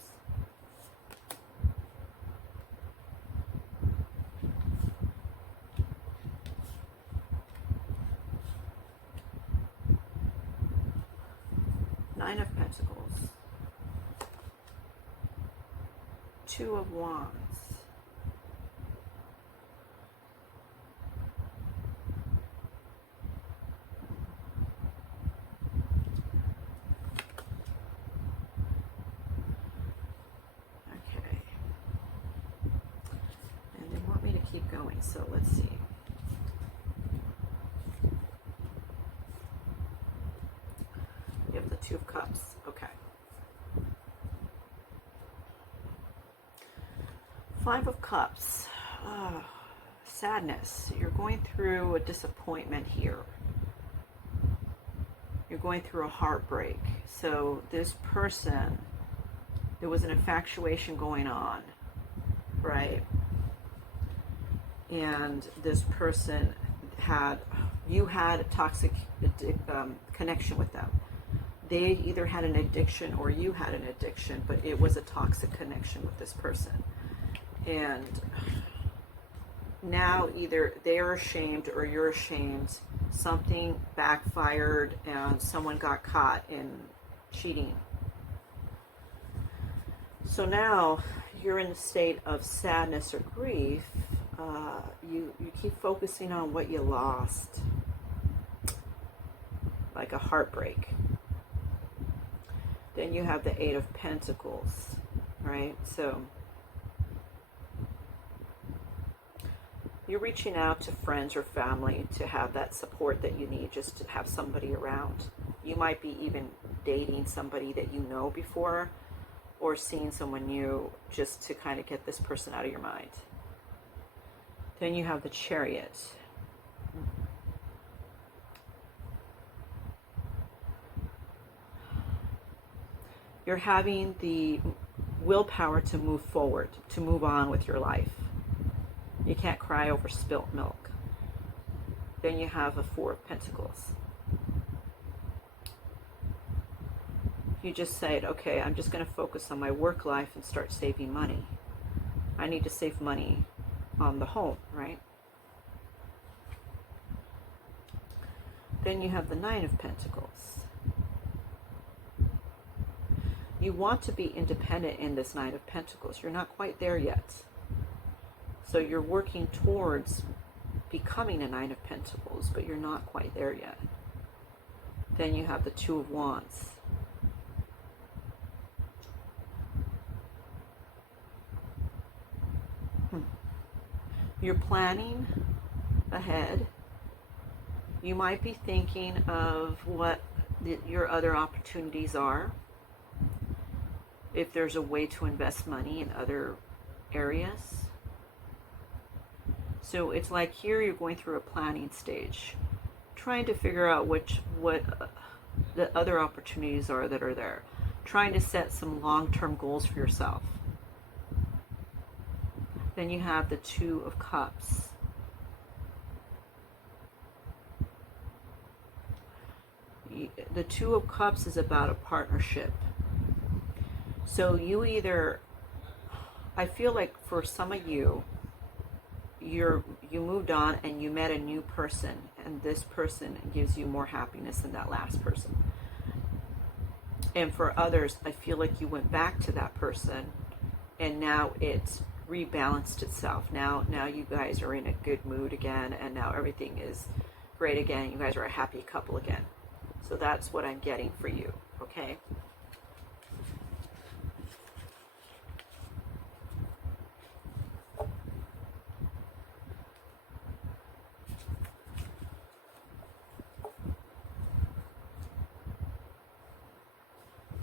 Nine of Pentacles, Two of Wands, going. So let's see. You have the Two of Cups. Okay. Five of Cups. Sadness. You're going through a disappointment here. You're going through a heartbreak. So this person, there was an infatuation going on, right? And this person you had a toxic connection with them. They either had an addiction or you had an addiction, but it was a toxic connection with this person. And now either they're ashamed or you're ashamed. Something backfired and someone got caught in cheating. So now you're in a state of sadness or grief. You keep focusing on what you lost, like a heartbreak. Then you have the Eight of Pentacles, right? So you're reaching out to friends or family to have that support that you need, just to have somebody around. You might be even dating somebody that you know before, or seeing someone new, just to kind of get this person out of your mind. Then you have the Chariot. You're having the willpower to move forward, to move on with your life. You can't cry over spilt milk. Then you have a Four of Pentacles. You just said, okay, I'm just going to focus on my work life and start saving money. I need to save money on the home, right? Then you have the Nine of Pentacles. You want to be independent in this Nine of Pentacles. You're not quite there yet. So you're working towards becoming a Nine of Pentacles, but you're not quite there yet. Then you have the Two of Wands. You're planning ahead. You might be thinking of what your other opportunities are. If there's a way to invest money in other areas. So it's like here you're going through a planning stage, trying to figure out what the other opportunities are that are there. Trying to set some long-term goals for yourself. Then you have the Two of Cups. The Two of Cups is about a partnership. So you either, I feel like for some of you, you moved on and you met a new person, and this person gives you more happiness than that last person. And for others, I feel like you went back to that person and now it's rebalanced itself. Now you guys are in a good mood again, and now everything is great again. You guys are a happy couple again. So that's what I'm getting for you, okay?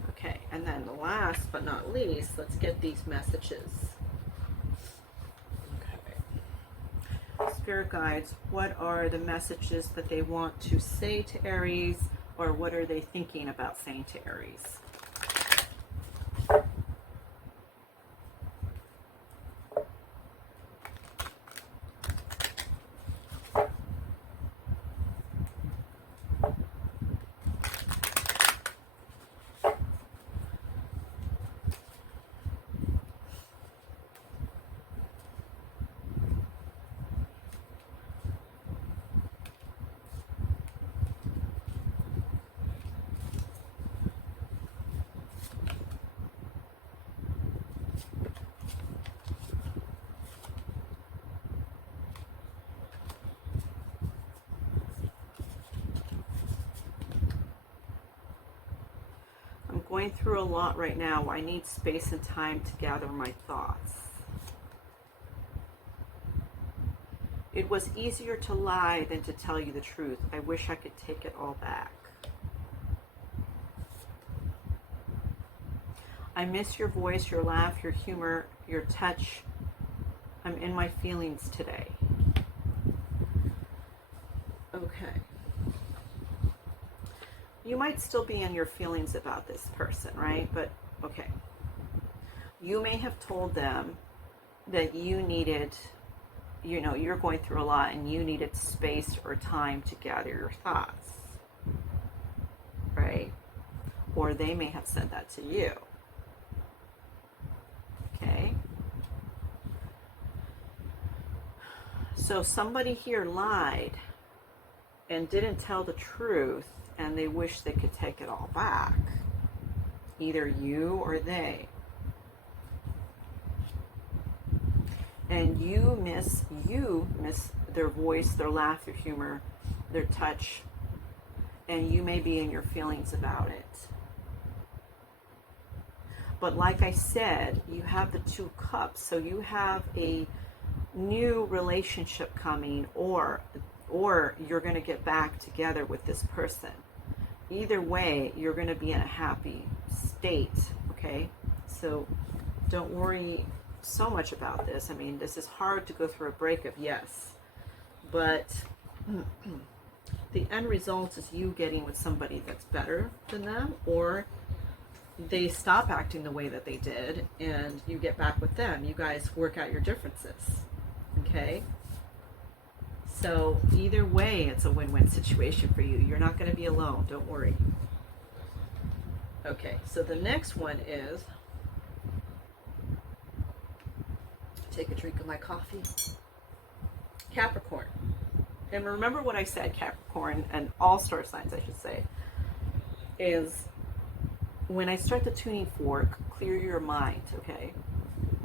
Okay, and then the last but not least, let's get these messages. Spirit guides, what are the messages that they want to say to Aries, or what are they thinking about saying to Aries? Going through a lot right now. I need space and time to gather my thoughts. It was easier to lie than to tell you the truth. I wish I could take it all back. I miss your voice, your laugh, your humor, your touch. I'm in my feelings today. Okay. You might still be in your feelings about this person, right? But, okay. You may have told them that you needed, you know, you're going through a lot and you needed space or time to gather your thoughts, right? Or they may have said that to you. Okay. So somebody here lied and didn't tell the truth, and they wish they could take it all back. Either you or they. And you miss their voice, their laugh, their humor, their touch, and you may be in your feelings about it. But like I said, you have the 2 cups, so you have a new relationship coming, or you're going to get back together with this person. Either way, you're going to be in a happy state, okay? So don't worry so much about this. I mean, this is hard to go through a breakup, yes, but the end result is you getting with somebody that's better than them, or they stop acting the way that they did and you get back with them. You guys work out your differences, okay? So either way, it's a win-win situation for you. You're not going to be alone. Don't worry. Okay, so the next one is, take a drink of my coffee. Capricorn. And remember what I said, Capricorn, and all star signs, I should say, is when I start the tuning fork, clear your mind, okay?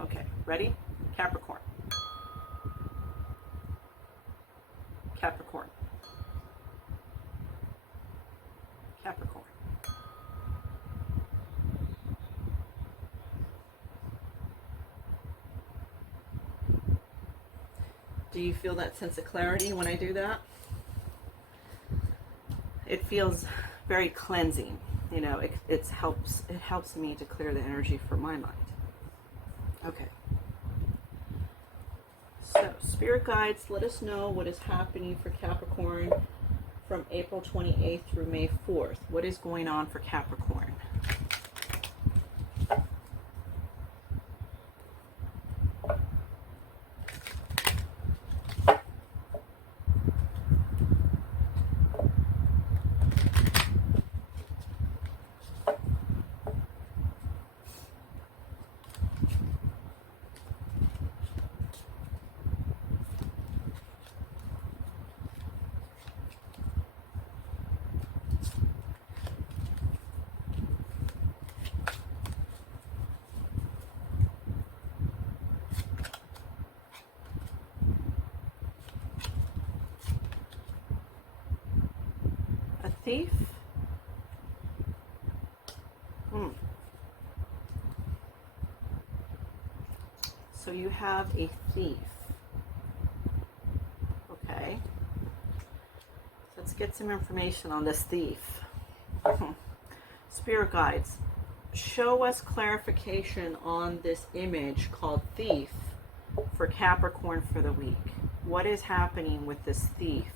Okay, ready? Capricorn. Capricorn. Capricorn. Do you feel that sense of clarity when I do that? It feels very cleansing. You know, it helps me to clear the energy from my mind. Okay. So, spirit guides, let us know what is happening for Capricorn from April 28th through May 4th. What is going on for Capricorn? Thief? So you have a thief. Okay. Let's get some information on this thief. Spirit guides, show us clarification on this image called thief for Capricorn for the week. What is happening with this thief?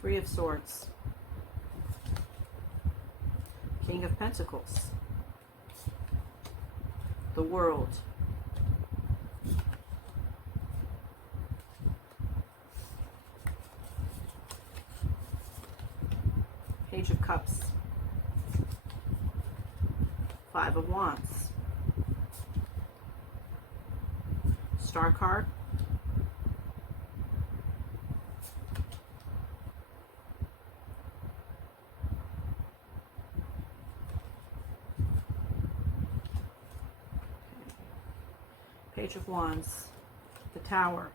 Three of Swords. King of Pentacles. The World. Page of Cups. Five of Wands. Star card. Page of Wands. The Tower.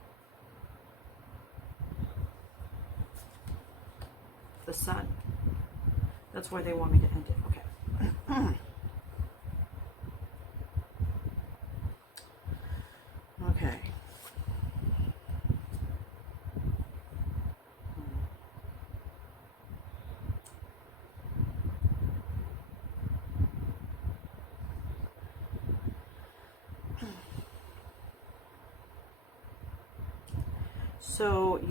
The Sun. That's where they want me to end it. Okay. Okay. So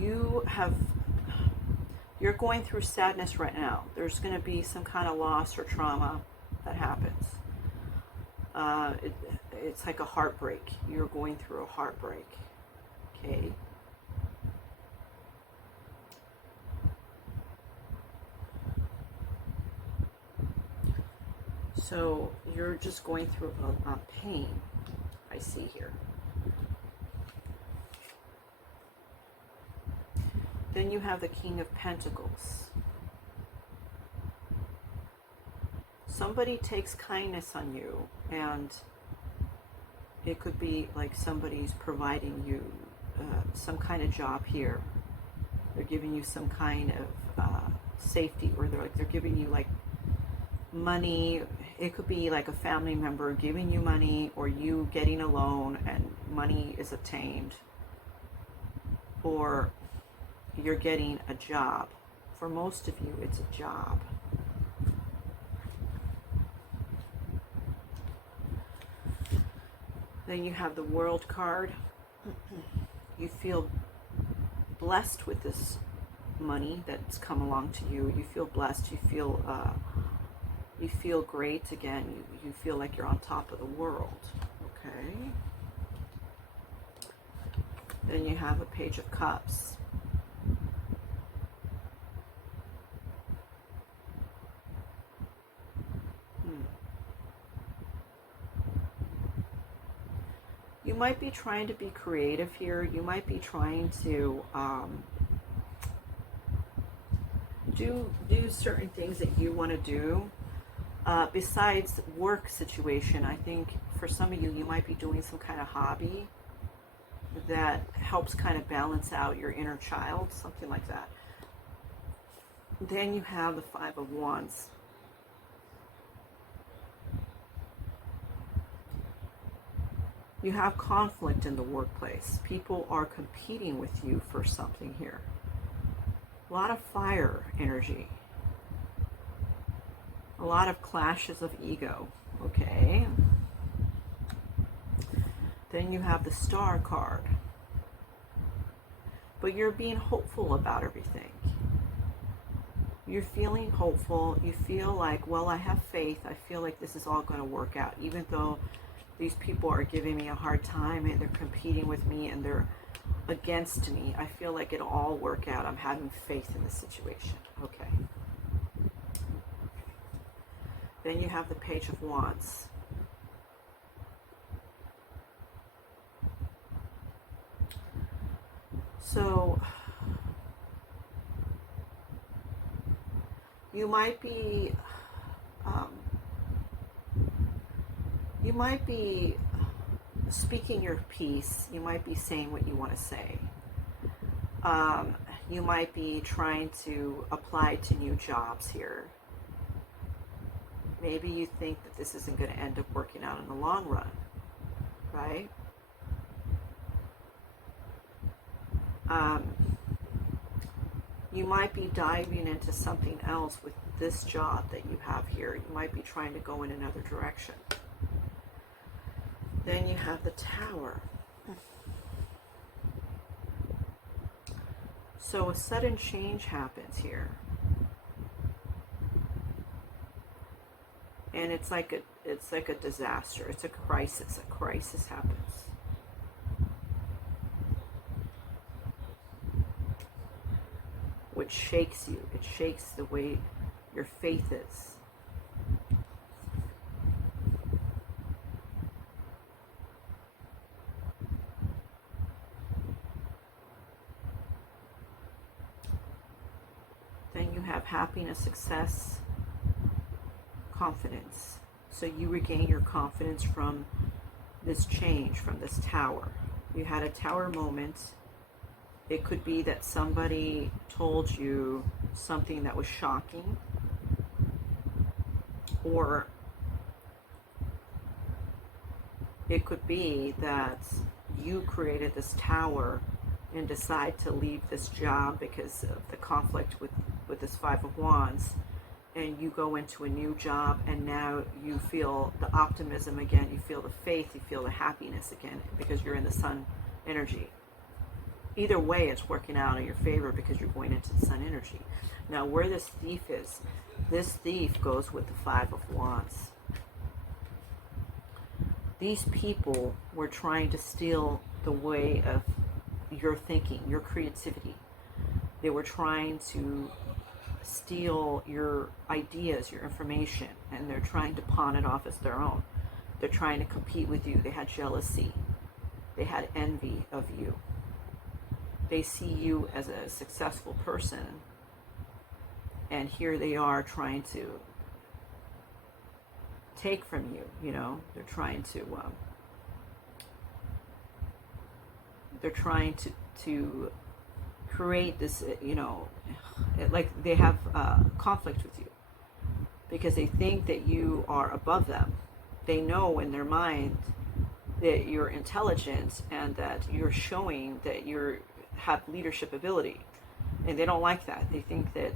you're going through sadness right now. There's going to be some kind of loss or trauma that happens. It's like a heartbreak. You're going through a heartbreak. Okay. So you're just going through a pain, I see here. Then you have the King of Pentacles. Somebody takes kindness on you, and it could be like somebody's providing you some kind of job here. They're giving you some kind of safety, or they're giving you like money. It could be like a family member giving you money, or you getting a loan and money is obtained, or you're getting a job. For most of you, it's a job. Then you have the World card. You feel blessed with this money that's come along to you. You feel blessed. You feel great again. You feel like you're on top of the world. Okay. Then you have a Page of Cups. You might be trying to be creative here. You might be trying to do certain things that you want to do. Besides work situation, I think for some of you, you might be doing some kind of hobby that helps kind of balance out your inner child, something like that. Then you have the Five of Wands. You have conflict in the workplace. People are competing with you for something here. A lot of fire energy. A lot of clashes of ego. Okay. Then you have the Star card. But you're being hopeful about everything. You're feeling hopeful. You feel like, well, I have faith. I feel like this is all going to work out, even though these people are giving me a hard time and they're competing with me and they're against me. I feel like it'll all work out. I'm having faith in the situation. Okay. Then you have the Page of Wands. So you might be speaking your piece. You might be saying what you want to say. You might be trying to apply to new jobs here. Maybe you think that this isn't going to end up working out in the long run, right? You might be diving into something else with this job that you have here. You might be trying to go in another direction. Then you have the Tower. So a sudden change happens here. And it's like a disaster. It's a crisis. A crisis happens. Which shakes you. It shakes the way your faith is. Then you have happiness, success, confidence. So you regain your confidence from this change, from this tower. You had a tower moment. It could be that somebody told you something that was shocking, or it could be that you created this tower and decide to leave this job because of the conflict with this Five of Wands, and you go into a new job, and now you feel the optimism again, you feel the faith, you feel the happiness again because you're in the sun energy. Either way, it's working out in your favor because you're going into the sun energy. Now, where this thief is, this thief goes with the Five of Wands. These people were trying to steal the way of your thinking, your creativity. They were trying to steal your ideas, your information, and they're trying to pawn it off as their own. They're trying to compete with you. They had jealousy. They had envy of you. They see you as a successful person, and here they are trying to take from you, you know. They're trying to create this, you know, like they have conflict with you because they think that you are above them. They know in their mind that you're intelligent and that you're showing that you have leadership ability, and they don't like that. They think that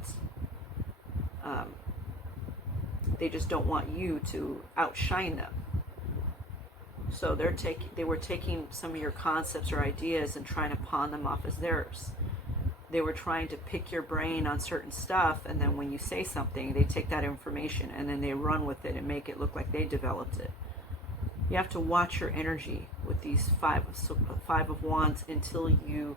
they just don't want you to outshine them. So they were taking some of your concepts or ideas and trying to pawn them off as theirs. They were trying to pick your brain on certain stuff, and then when you say something, they take that information and then they run with it and make it look like they developed it. You have to watch your energy with these Five of Wands until you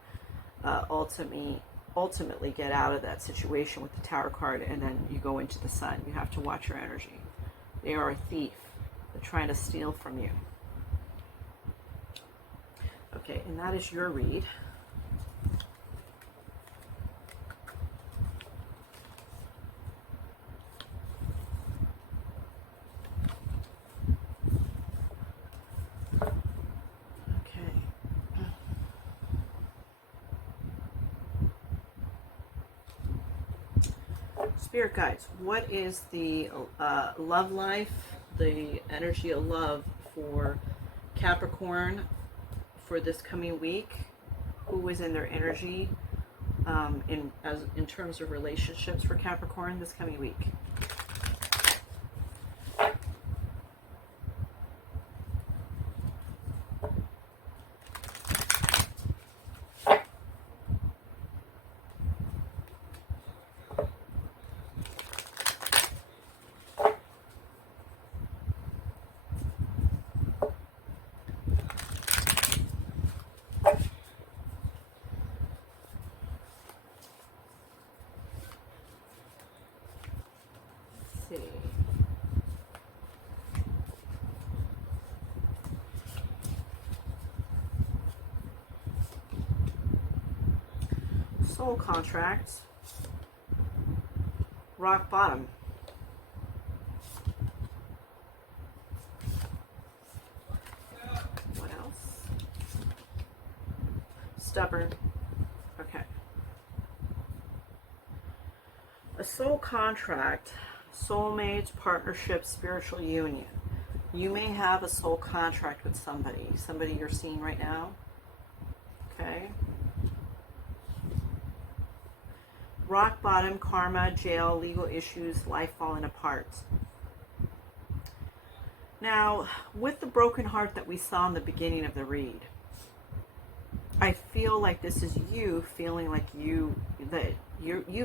ultimately get out of that situation with the Tower card, and then you go into the Sun. You have to watch your energy. They are a thief. They're trying to steal from you. Okay, and that is your read. Spirit guides, what is the love life, the energy of love for Capricorn for this coming week? Who is in their energy in terms of relationships for Capricorn this coming week? Soul contracts, rock bottom. What else? Stubborn. Okay. A soul contract, soulmates, partnership, spiritual union. You may have a soul contract with somebody you're seeing right now. Okay. Rock bottom, karma, jail, legal issues, life falling apart. Now, with the broken heart that we saw in the beginning of the read, I feel like this is you feeling like you've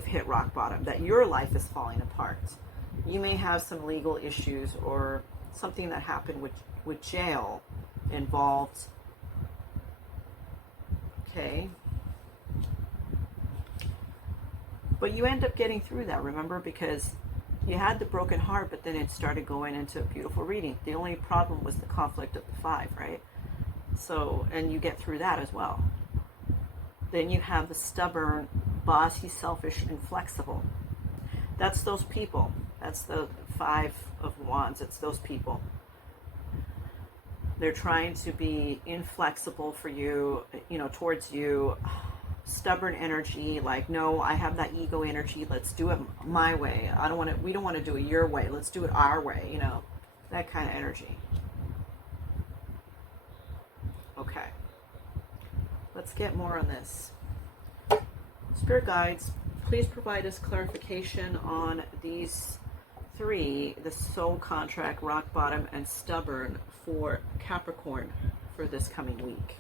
hit rock bottom, that your life is falling apart. You may have some legal issues or something that happened with jail involved. Okay. But you end up getting through that, remember? Because you had the broken heart, but then it started going into a beautiful reading. The only problem was the conflict of the 5, right? So, and you get through that as well. Then you have the stubborn, bossy, selfish, inflexible. That's those people. That's the 5 of Wands. It's those people. They're trying to be inflexible for you, towards you. Stubborn energy, like, no, I have that ego energy. Let's do it my way. We don't want to do it your way. Let's do it our way, that kind of energy. Okay. Let's get more on this. Spirit guides, please provide us clarification on these 3, the soul contract, rock bottom, and stubborn for Capricorn for this coming week.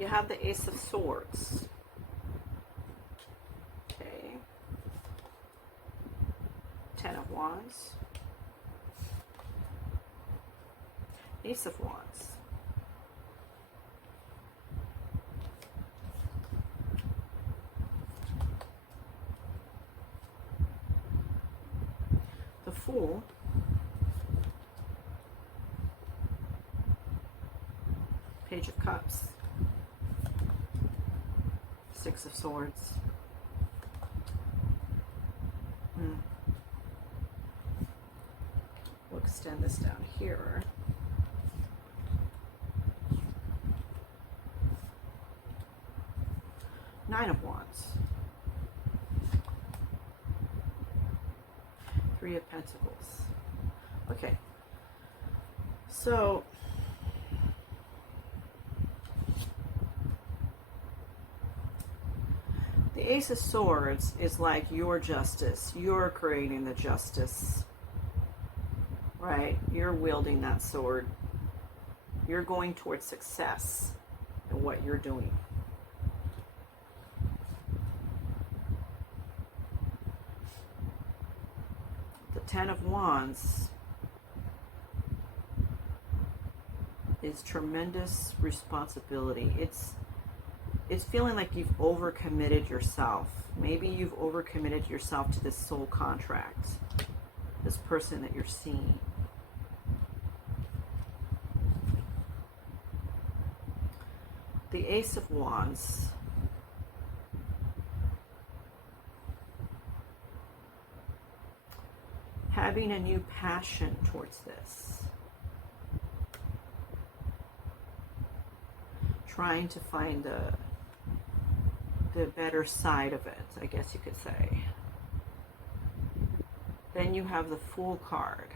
You have the Ace of Swords. Okay. 10 of Wands. Ace of Wands. The Fool. Page of Cups. 6 of Swords. We'll extend this down here. Nine of Wands. 3 of Pentacles. Okay. So the Ace of Swords is like your justice. You're creating the justice, right? You're wielding that sword. You're going towards success in what you're doing. The 10 of Wands is tremendous responsibility. It's feeling like you've overcommitted yourself. Maybe you've overcommitted yourself to this soul contract, this person that you're seeing. The Ace of Wands. Having a new passion towards this. Trying to find the better side of it, I guess you could say. Then you have the Fool card.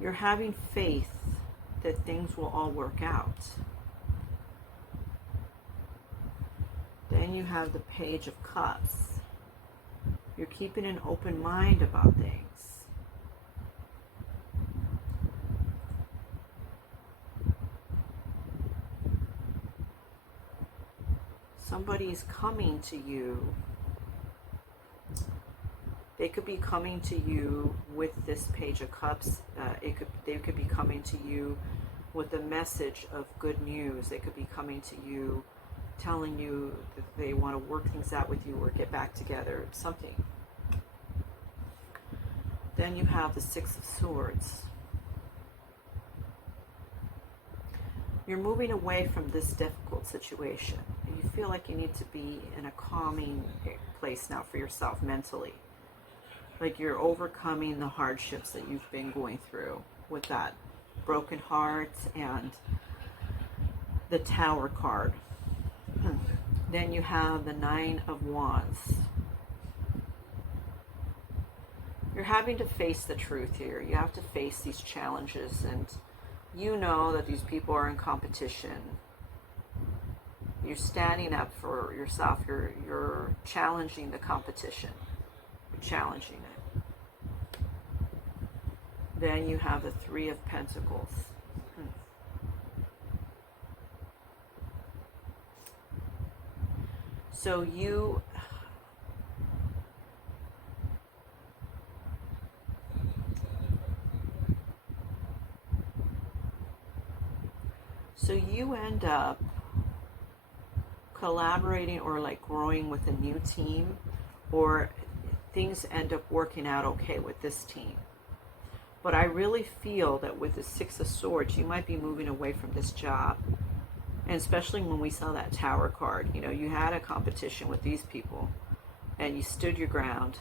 You're having faith that things will all work out. Then you have the Page of Cups. You're keeping an open mind about things. Somebody's coming to you. They could be coming to you with this Page of Cups. They could be coming to you with a message of good news. They could be coming to you telling you that they want to work things out with you or get back together, something. Then you have the Six of Swords. You're moving away from this difficult situation. You feel like you need to be in a calming place now for yourself mentally. like you're overcoming the hardships that you've been going through with that broken heart and the Tower card. Then you have the Nine of Wands. You're having to face the truth here. You have to face these challenges, and you know that these people are in competition. You're standing up for yourself. You're challenging the competition. You're challenging it. Then you have the Three of Pentacles. So you end up collaborating or like growing with a new team, or things end up working out okay with this team. But I really feel that with the Six of Swords, you might be moving away from this job. And especially when we saw that Tower card, you know, you had a competition with these people and you stood your ground.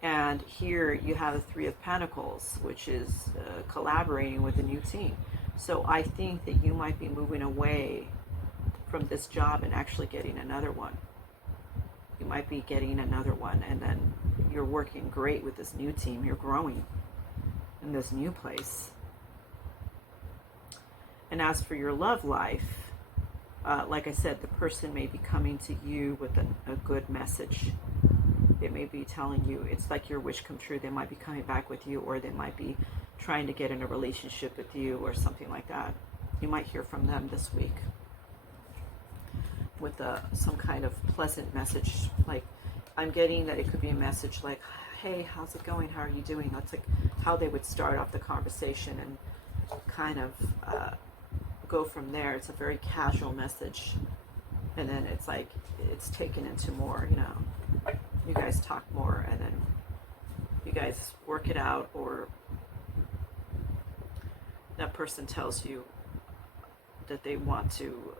And here you have the Three of Pentacles, which is collaborating with a new team. So I think that you might be moving away from this job and actually getting another one. You might be getting another one, and then you're working great with this new team. You're growing in this new place. And as for your love life, like I said, the person may be coming to you with a good message. It may be telling you, it's like your wish come true. They might be coming back with you, or they might be trying to get in a relationship with you or something like that. You might hear from them this week with some kind of pleasant message. Like, I'm getting that it could be a message like, hey, how's it going? How are you doing? That's like how they would start off the conversation and kind of go from there. It's a very casual message. And then it's like, it's taken into more, you know, you guys talk more, and then you guys work it out, or that person tells you that they want to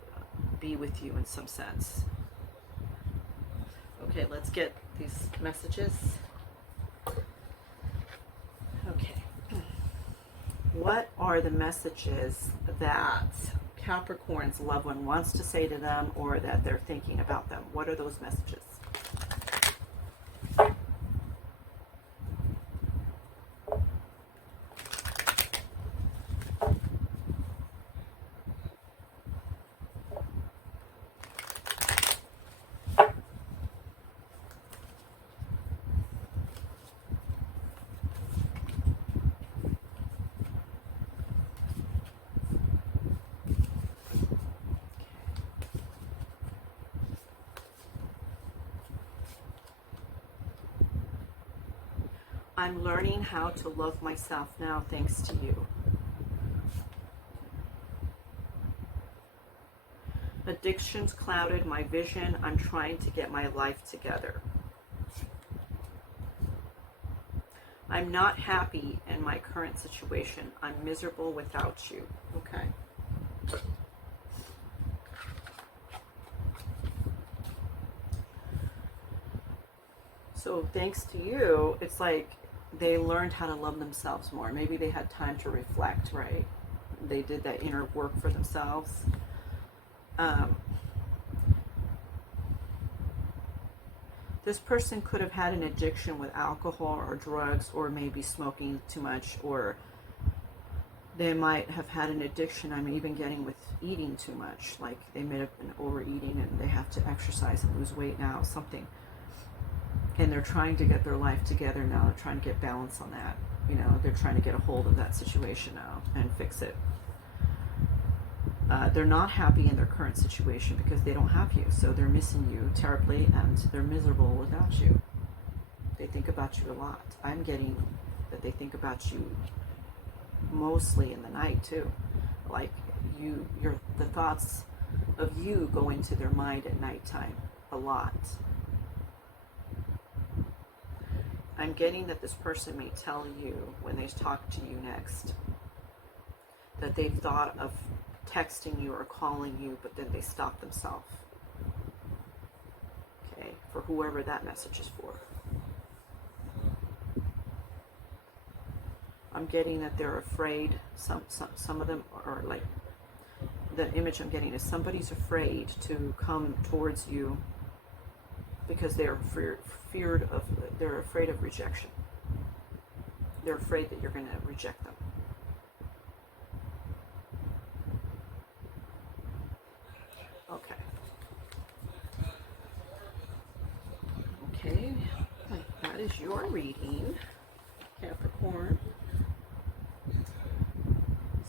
be with you in some sense. Okay, let's get these messages. Okay. What are the messages that Capricorn's loved one wants to say to them, or that they're thinking about them? What are those messages? I'm learning how to love myself now thanks to you. Addictions clouded my vision. I'm trying to get my life together. I'm not happy in my current situation. I'm miserable without you. Okay. So thanks to you, it's like they learned how to love themselves more. Maybe they had time to reflect, right? They did that inner work for themselves. This person could have had an addiction with alcohol or drugs, or maybe smoking too much, or they might have had an addiction, I'm even getting, with eating too much. Like they may have been overeating and they have to exercise and lose weight now, something. And they're trying to get their life together now. They're trying to get balance on that. You know, they're trying to get a hold of that situation now and fix it. They're not happy in their current situation because they don't have you. So they're missing you terribly, and they're miserable without you. They think about you a lot. I'm getting that they think about you mostly in the night too. Like the thoughts of you go into their mind at nighttime a lot. I'm getting that this person may tell you when they talk to you next that they've thought of texting you or calling you, but then they stop themselves. Okay, for whoever that message is for. I'm getting that they're afraid. Some of them are like, the image I'm getting is somebody's afraid to come towards you because they're they're afraid of rejection. They're afraid that you're going to reject them. Okay. Okay, that is your reading, Capricorn.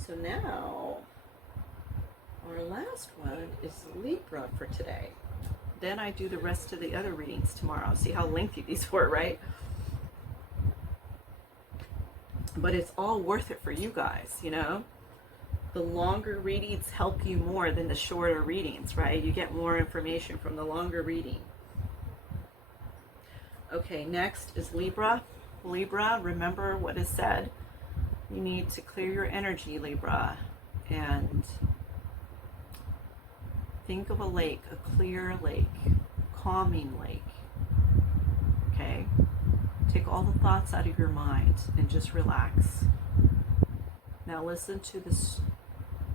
So now, our last one is Libra for today. Then I do the rest of the other readings tomorrow. See how lengthy these were, right? But it's all worth it for you guys, you know? The longer readings help you more than the shorter readings, right? You get more information from the longer reading. Okay, next is Libra. Libra, remember what is said. You need to clear your energy, Libra, and think of a lake, a clear lake, calming lake. Okay? Take all the thoughts out of your mind and just relax. Now listen to this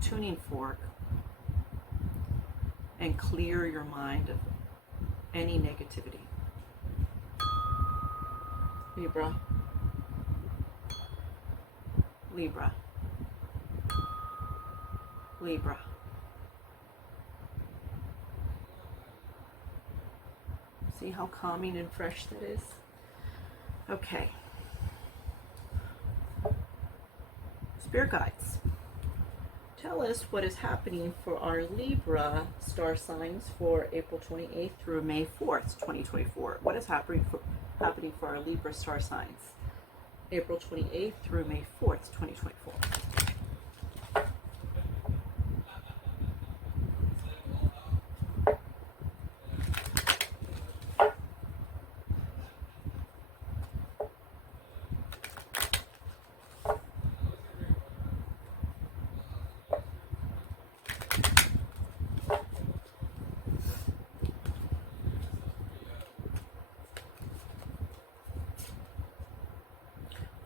tuning fork and clear your mind of any negativity. Libra. Libra. Libra. See how calming and fresh that is? Okay. Spirit guides, tell us what is happening for our Libra star signs for April 28th through May 4th, 2024. What is happening for our Libra star signs April 28th through May 4th, 2024?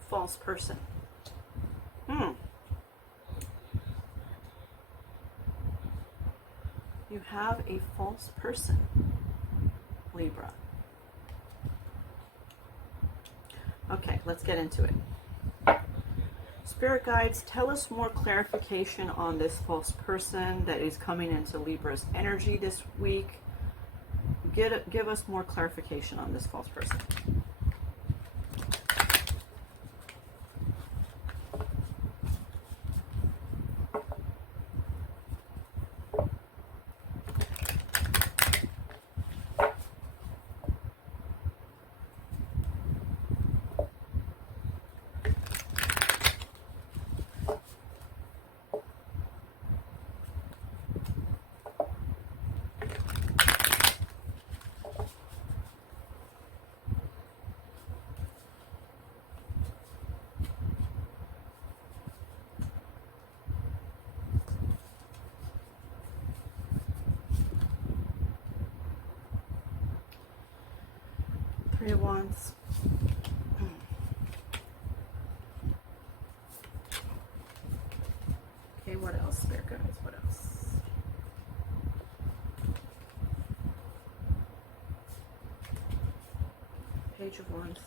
False person. You have a false person, Libra. Okay, let's get into it. Spirit guides, tell us more clarification on this false person that is coming into Libra's energy this week. Give us more clarification on this false person. Three of Wands. Okay, what else, Spirit guides? What else? Page of Wands.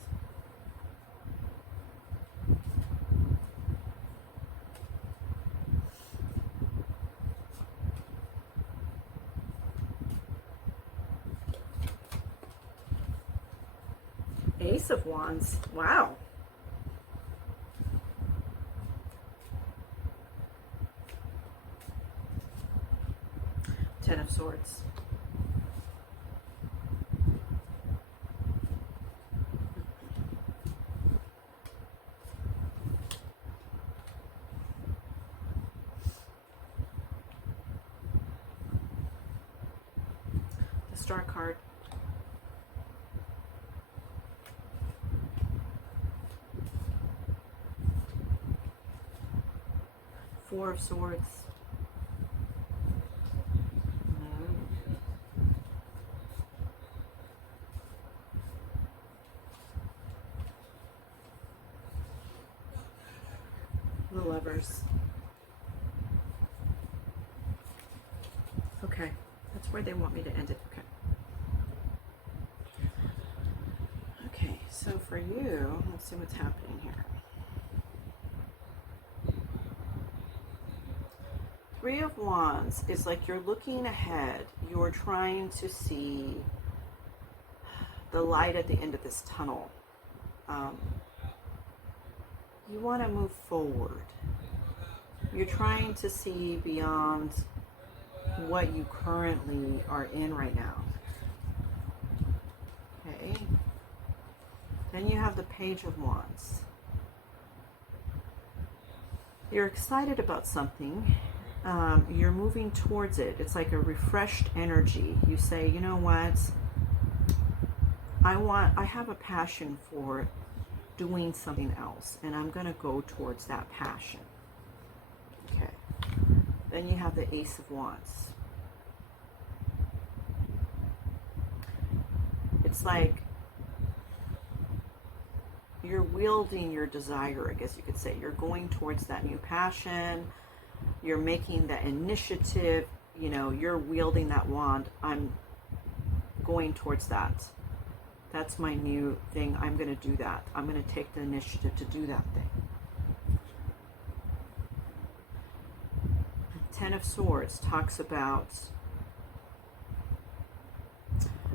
Ace of Wands. Wow. Ten of Swords. The Star card. Four of Swords. where they want me to end it. Okay. Okay, so for you, let's see what's happening here. Three of Wands is like you're looking ahead. You're trying to see the light at the end of this tunnel. You want to move forward. You're trying to see beyond what you currently are in right now. Okay. Then you have the Page of Wands. You're excited about something. You're moving towards it. It's like a refreshed energy. You say, you know what? I have a passion for doing something else, and I'm going to go towards that passion. Okay. Then you have the Ace of Wands. It's like you're wielding your desire, I guess you could say. You're going towards that new passion. You're making that initiative. You know, you're wielding that wand. I'm going towards that. That's my new thing. I'm going to do that. I'm going to take the initiative to do that thing. Ten of Swords talks about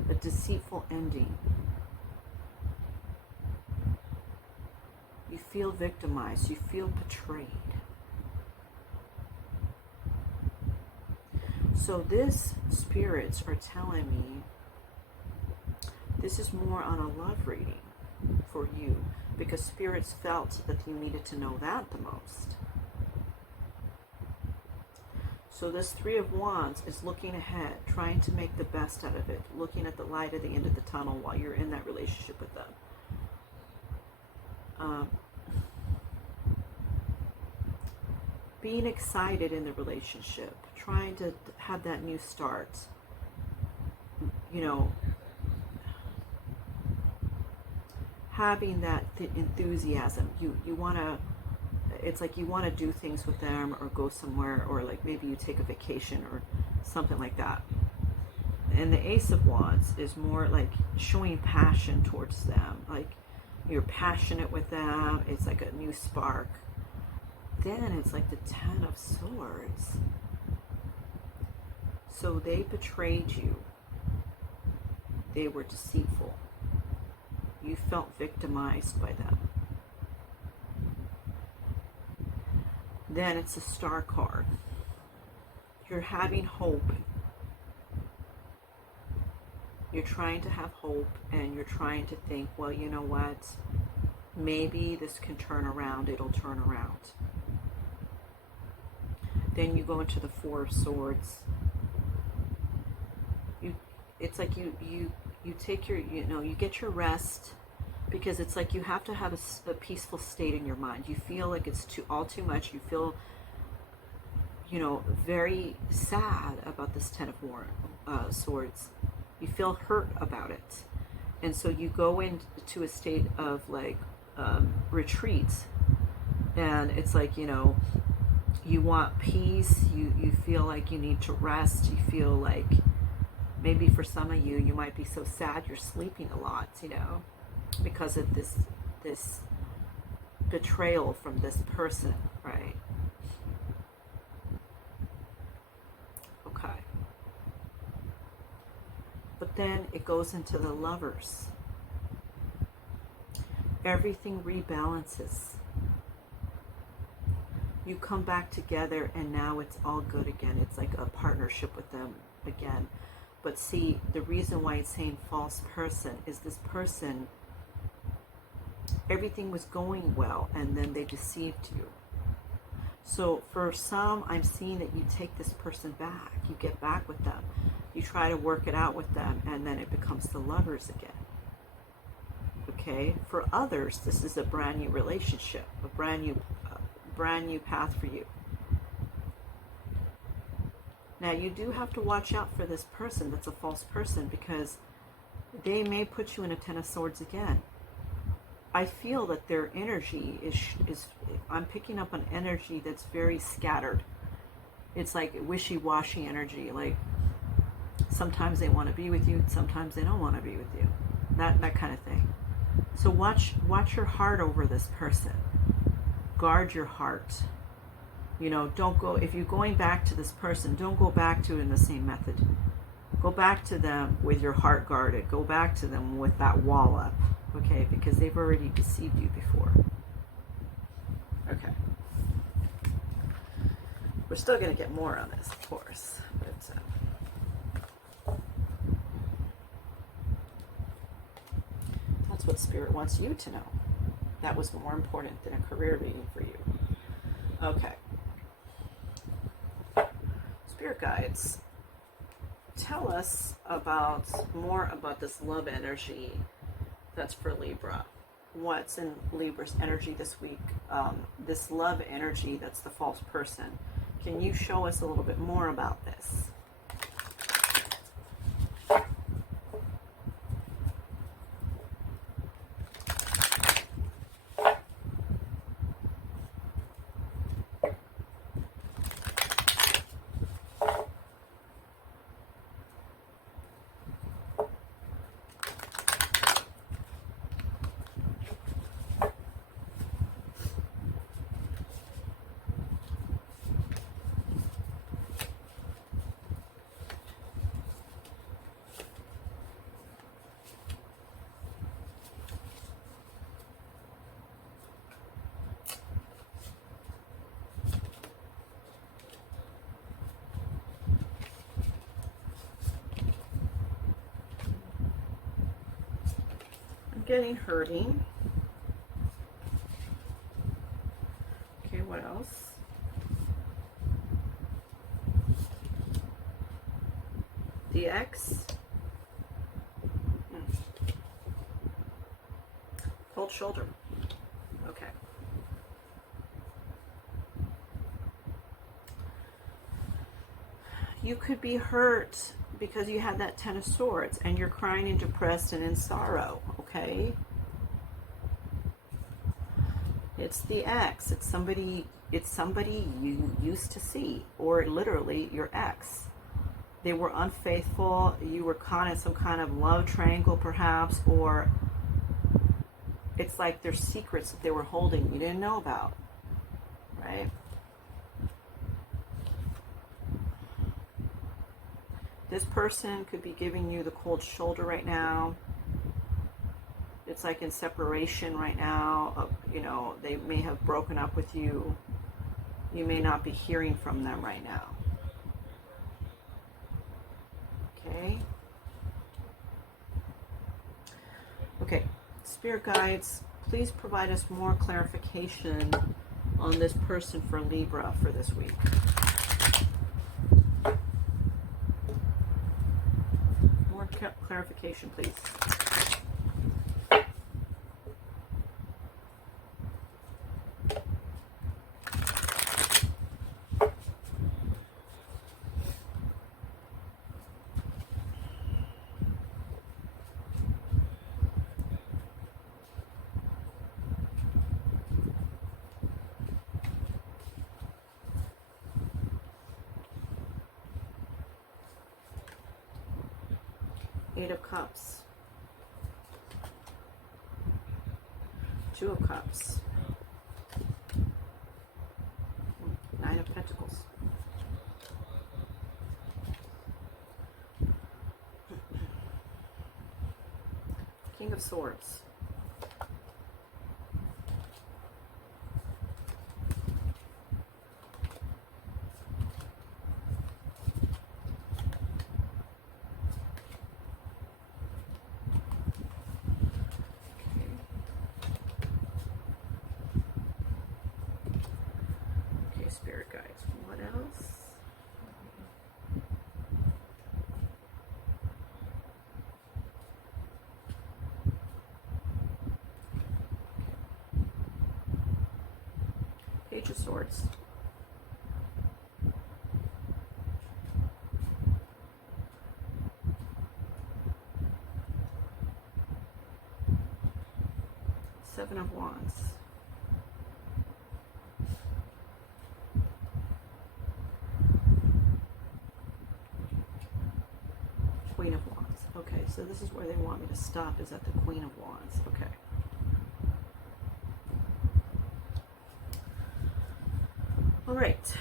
a deceitful ending. You feel victimized. You feel betrayed. So this spirits are telling me this is more on a love reading for you, because spirits felt that you needed to know that the most. So this Three of Wands is looking ahead, trying to make the best out of it, looking at the light at the end of the tunnel while you're in that relationship with them. Being excited in the relationship, trying to have that new start, you know, having that enthusiasm. You want to, it's like you want to do things with them or go somewhere, or like maybe you take a vacation or something like that. And the Ace of Wands is more like showing passion towards them, like you're passionate with them. It's like a new spark. Then it's like the Ten of Swords. So they betrayed you. They were deceitful. You felt victimized by them. Then it's a Star card. You're having hope. You're trying to have hope, and you're trying to think, well, you know what? Maybe this can turn around. It'll turn around. Then you go into the Four of Swords. It's like you take your, you get your rest, because it's like you have to have a peaceful state in your mind. You feel like it's all too much. You feel, very sad about this Ten of Swords. You feel hurt about it. And so you go into a state of like retreat. And it's like, you want peace. You feel like you need to rest. You feel like maybe for some of you, you might be so sad you're sleeping a lot, because of this betrayal from this person, right? Okay. But then it goes into the Lovers. Everything rebalances. You come back together, and now it's all good again. It's like a partnership with them again. But see, the reason why it's saying false person is this person, everything was going well, and then they deceived you. So for some, I'm seeing that you take this person back. You get back with them. You try to work it out with them, and then it becomes the Lovers again. Okay? For others, this is a brand new relationship, a brand new path for you. Now, you do have to watch out for this person that's a false person, because they may put you in a Ten of Swords again. I feel that their energy is I'm picking up an energy that's very scattered. It's like wishy-washy energy. Like Sometimes they want to be with you, sometimes they don't want to be with you. That kind of thing. So watch your heart over this person. Guard your heart. You know, don't go, if you're going back to this person, don't go back to it in the same method. Go back to them with your heart guarded. Go back to them with that wall up, okay? Because they've already deceived you before. Okay. We're still going to get more on this, of course. But that's what Spirit wants you to know. That was more important than a career reading for you. Okay. Spirit guides, tell us more about this love energy that's for Libra. What's in Libra's energy this week? This love energy that's the false person. Can you show us a little bit more about this? Getting hurting. Okay, what else? The X. Cold shoulder. Okay. You could be hurt because you had that Ten of Swords and you're crying and depressed and in sorrow, okay? It's the ex. It's somebody you used to see, or literally your ex. They were unfaithful, you were caught in some kind of love triangle perhaps, or it's like there's secrets that they were holding you didn't know about, right? This person could be giving you the cold shoulder right now. It's like in separation right now. You know, they may have broken up with you. You may not be hearing from them right now. Okay. Okay. Spirit guides, please provide us more clarification on this person for Libra for this week. Clarification, please. Eight of Cups. Two of Cups. Nine of Pentacles. King of Swords. Spirit guides. What else? Page of Swords. Seven of Wands. Queen of Wands. Okay, so this is where they want me to stop, is at the Queen of Wands. Okay. All right.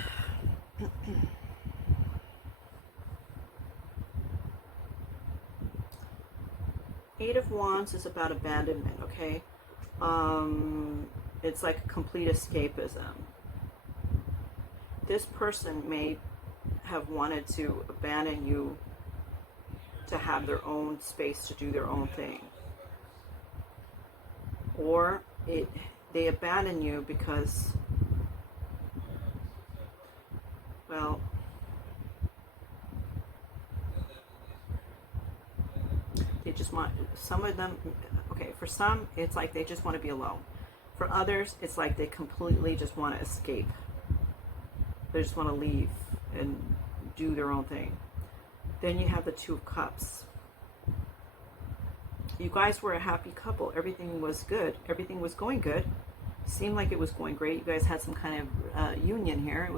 Eight of Wands is about abandonment, okay? It's like a complete escapism. This person may have wanted to abandon you to have their own space to do their own thing. Or they abandon you because, well, they just want, some of them, okay, for some, it's like they just want to be alone. For others, it's like they completely just want to escape. They just want to leave and do their own thing. Then you have the Two of Cups. You guys were a happy couple. Everything was good. Everything was going good. Seemed like it was going great. You guys had some kind of union here. It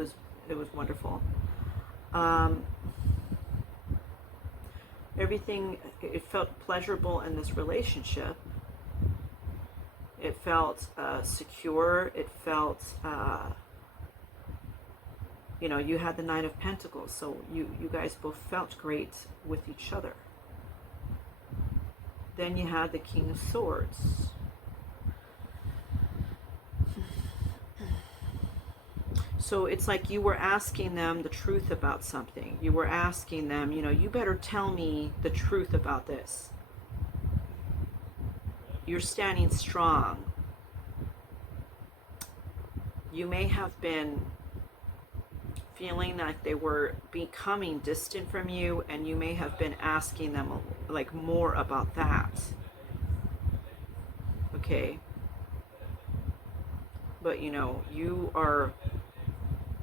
was wonderful. Everything, it felt pleasurable in this relationship. It felt secure. It felt, you know, you had the Nine of Pentacles, so you guys both felt great with each other. Then you had the King of Swords. So it's like you were asking them the truth about something. You were asking them, you know, you better tell me the truth about this. You're standing strong. You may have been feeling like they were becoming distant from you, and you may have been asking them like more about that. Okay. But you know, you are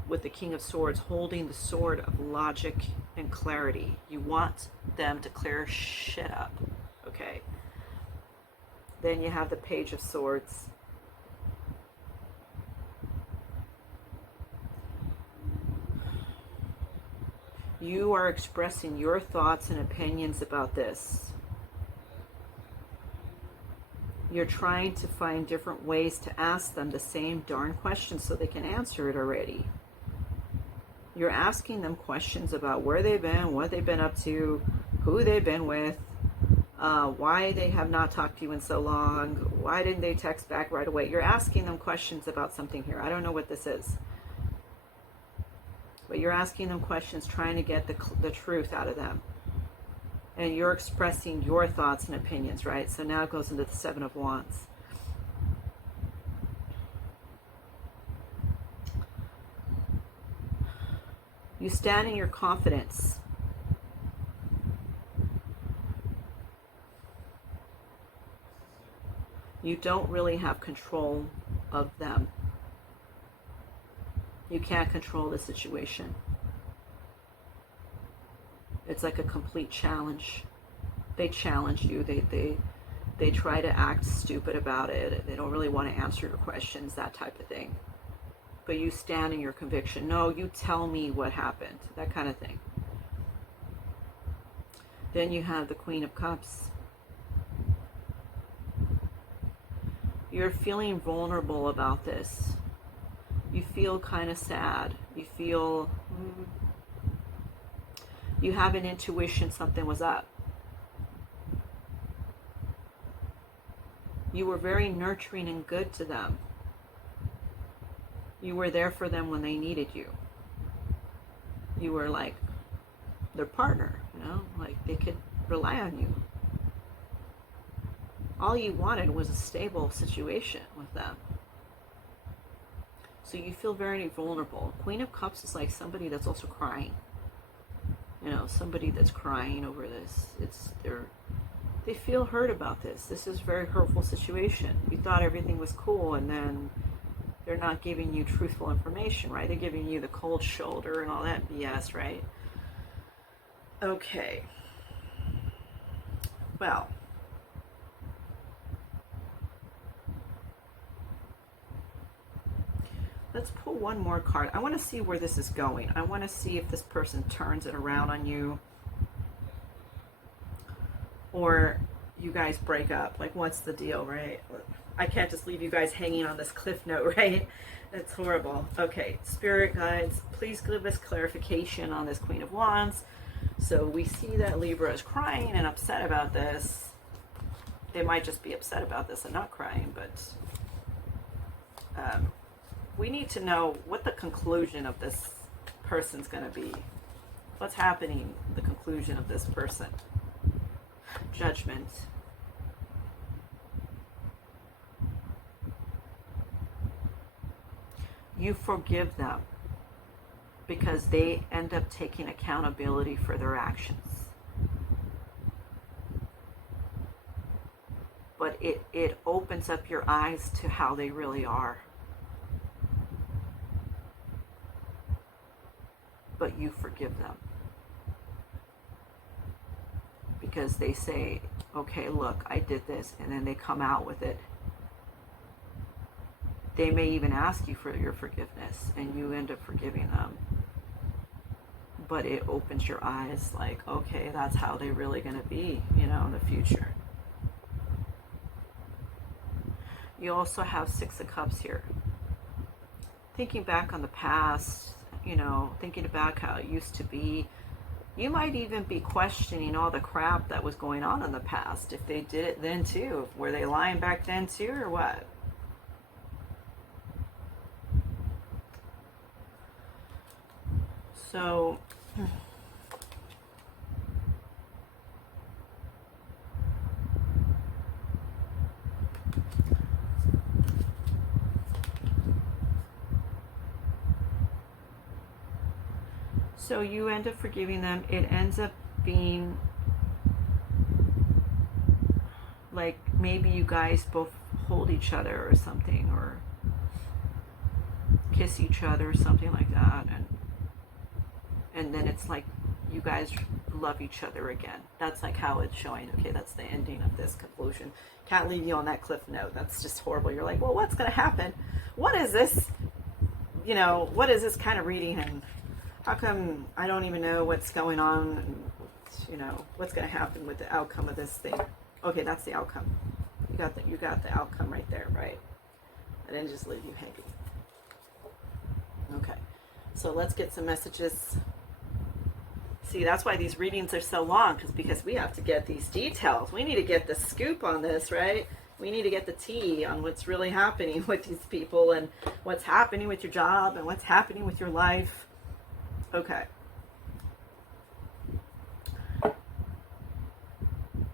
with the King of Swords holding the sword of logic and clarity. You want them to clear shit up. Okay. Then you have the Page of Swords. You are expressing your thoughts and opinions about this. You're trying to find different ways to ask them the same darn question so they can answer it already. You're asking them questions about where they've been, what they've been up to, who they've been with, why they have not talked to you in so long, why didn't they text back right away. You're asking them questions about something here. I don't know what this is. But you're asking them questions, trying to get the truth out of them. And you're expressing your thoughts and opinions, right? So now it goes into the Seven of Wands. You stand in your confidence. You don't really have control of them. You can't control the situation. It's like a complete challenge. They challenge you. They try to act stupid about it. They don't really want to answer your questions, that type of thing. But you stand in your conviction. No, you tell me what happened. That kind of thing. Then you have the Queen of Cups. You're feeling vulnerable about this. You feel kind of sad. You feel, you have an intuition something was up. You were very nurturing and good to them. You were there for them when they needed you. You were like their partner, you know, like they could rely on you. All you wanted was a stable situation with them. So you feel very vulnerable. Queen of Cups is like somebody that's also crying. You know, somebody that's crying over this. They feel hurt about this. This is a very hurtful situation. You thought everything was cool, and then they're not giving you truthful information, right? They're giving you the cold shoulder and all that BS, right? Okay. Well, let's pull one more card. I want to see where this is going. I want to see if this person turns it around on you. or you guys break up. Like, what's the deal, right? I can't just leave you guys hanging on this cliff note, right? It's horrible. Okay, Spirit guides, please give us clarification on this Queen of Wands. So we see that Libra is crying and upset about this. They might just be upset about this and not crying, but we need to know what the conclusion of this person's going to be. What's happening, the conclusion of this person. Judgment. You forgive them because they end up taking accountability for their actions. But it opens up your eyes to how they really are. But you forgive them. Because they say, okay, look, I did this, and then they come out with it. They may even ask you for your forgiveness, and you end up forgiving them. But it opens your eyes, like, okay, that's how they're really going to be, in the future. You also have Six of Cups here. Thinking back on the past, thinking about how it used to be. You might even be questioning all the crap that was going on in the past. If they did it then too. Were they lying back then too, or what? So, you end up forgiving them. It ends up being like maybe you guys both hold each other or something, or kiss each other or something like that, and then it's like you guys love each other again. That's like how it's showing. Okay, that's the ending of this conclusion. Can't leave you on that cliff note. That's just horrible. You're like, well, what's going to happen? What is this? What is this kind of reading? And how come I don't even know what's going on? And, what's going to happen with the outcome of this thing? Okay, that's the outcome. You got the outcome right there, right? I didn't just leave you hanging. Okay, so let's get some messages. See, that's why these readings are so long, because we have to get these details. We need to get the scoop on this, right? We need to get the tea on what's really happening with these people, and what's happening with your job, and what's happening with your life. Okay.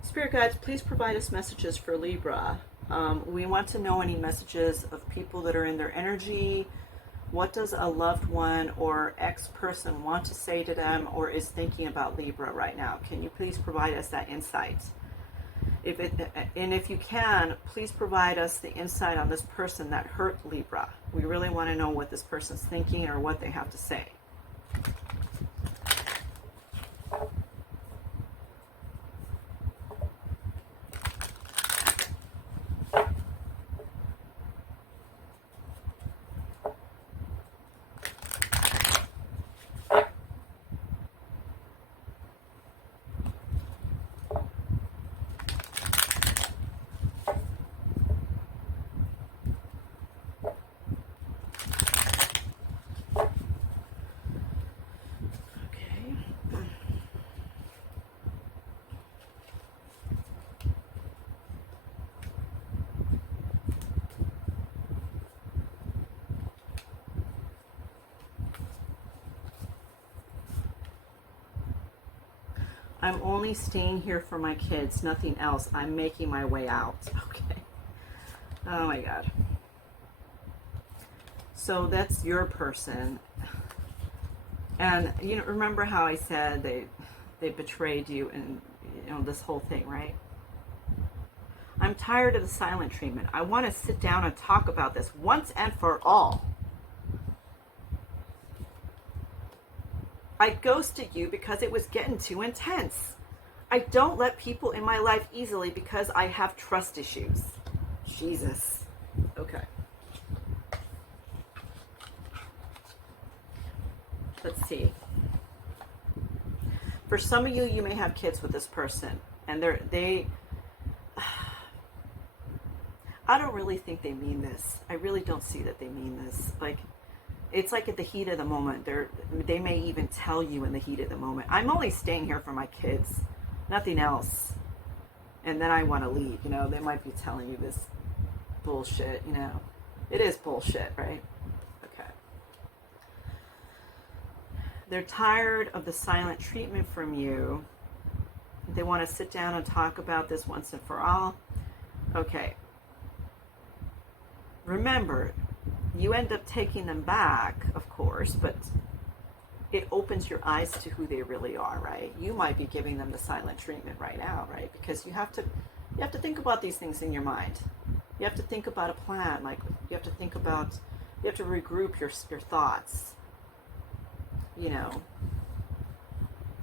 Spirit guides, please provide us messages for Libra. We want to know any messages of people that are in their energy. What does a loved one or ex-person want to say to them, or is thinking about Libra right now? Can you please provide us that insight? If you can, please provide us the insight on this person that hurt Libra. We really want to know what this person's thinking or what they have to say. I'm only staying here for my kids, nothing else. I'm making my way out. Okay. Oh my God. So that's your person. And remember how I said they betrayed you and this whole thing, right? I'm tired of the silent treatment. I want to sit down and talk about this once and for all. I ghosted you because it was getting too intense. I don't let people in my life easily because I have trust issues. Jesus. Okay. Let's see. For some of you, you may have kids with this person. And I don't really think they mean this. I really don't see that they mean this. Like, it's like at the heat of the moment. They may even tell you in the heat of the moment, I'm only staying here for my kids, nothing else. And then I want to leave, you know. They might be telling you this bullshit, you know. It is bullshit, right? Okay. They're tired of the silent treatment from you. They want to sit down and talk about this once and for all. Okay. Remember, you end up taking them back, of course, but it opens your eyes to who they really are, right? You might be giving them the silent treatment right now, right? Because you have to think about these things in your mind. You have to think about a plan. Like, you have to regroup your thoughts. You know,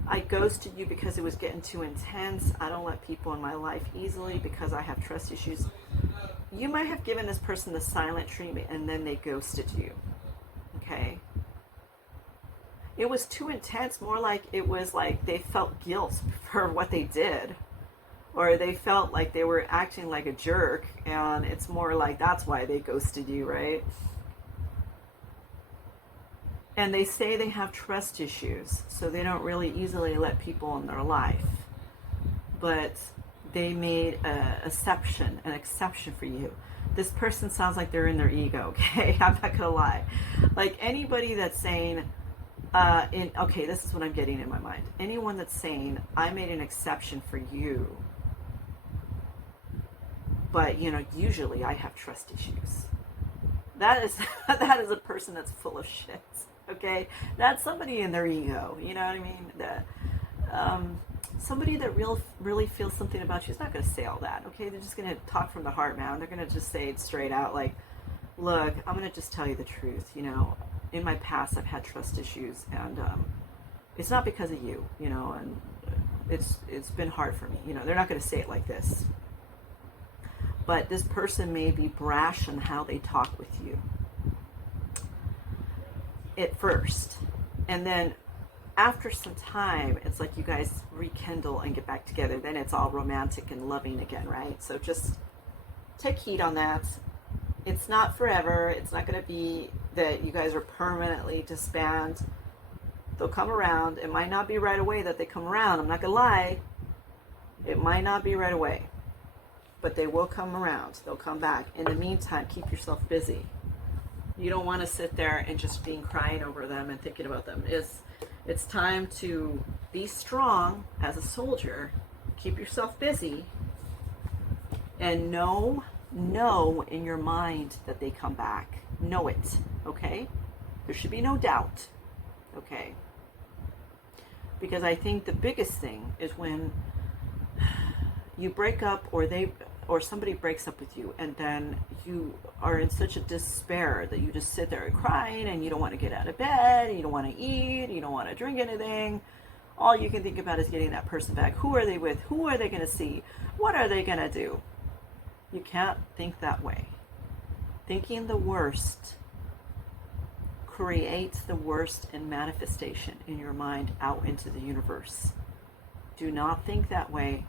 I ghosted you because it was getting too intense. I don't let people in my life easily because I have trust issues. You might have given this person the silent treatment and then they ghosted you. Okay? It was too intense, more like it was like they felt guilt for what they did. Or they felt like they were acting like a jerk, and it's more like that's why they ghosted you, right? And they say they have trust issues, so they don't really easily let people in their life. But they made an exception for you. This person sounds like they're in their ego, okay? I'm not gonna lie. Like, anybody that's saying, okay, this is what I'm getting in my mind. Anyone that's saying, I made an exception for you, but, you know, usually I have trust issues. That is a person that's full of shit, okay? That's somebody in their ego, you know what I mean? Somebody that really feels something about you is not going to say all that, okay? They're just going to talk from the heart now, and they're going to just say it straight out, like, look, I'm going to just tell you the truth, you know? In my past, I've had trust issues, and it's not because of you, you know, and it's been hard for me. You know, they're not going to say it like this. But this person may be brash in how they talk with you at first. And then after some time, it's like you guys rekindle and get back together. Then it's all romantic and loving again, right? So just take heed on that. It's not forever. It's not going to be that you guys are permanently disband. They'll come around. It might not be right away that they come around. I'm not going to lie. It might not be right away. But they will come around. They'll come back. In the meantime, keep yourself busy. You don't want to sit there and just being crying over them and thinking about them. It's time to be strong as a soldier. Keep yourself busy. And know in your mind that they come back. Know it, okay? There should be no doubt, okay? Because I think the biggest thing is when you break up or somebody breaks up with you, and then you are in such a despair that you just sit there and crying, and you don't want to get out of bed, you don't want to eat, you don't want to drink anything. All you can think about is getting that person back. Who are they with? Who are they going to see? What are they going to do? You can't think that way. Thinking the worst creates the worst in manifestation in your mind out into the universe. Do not think that way.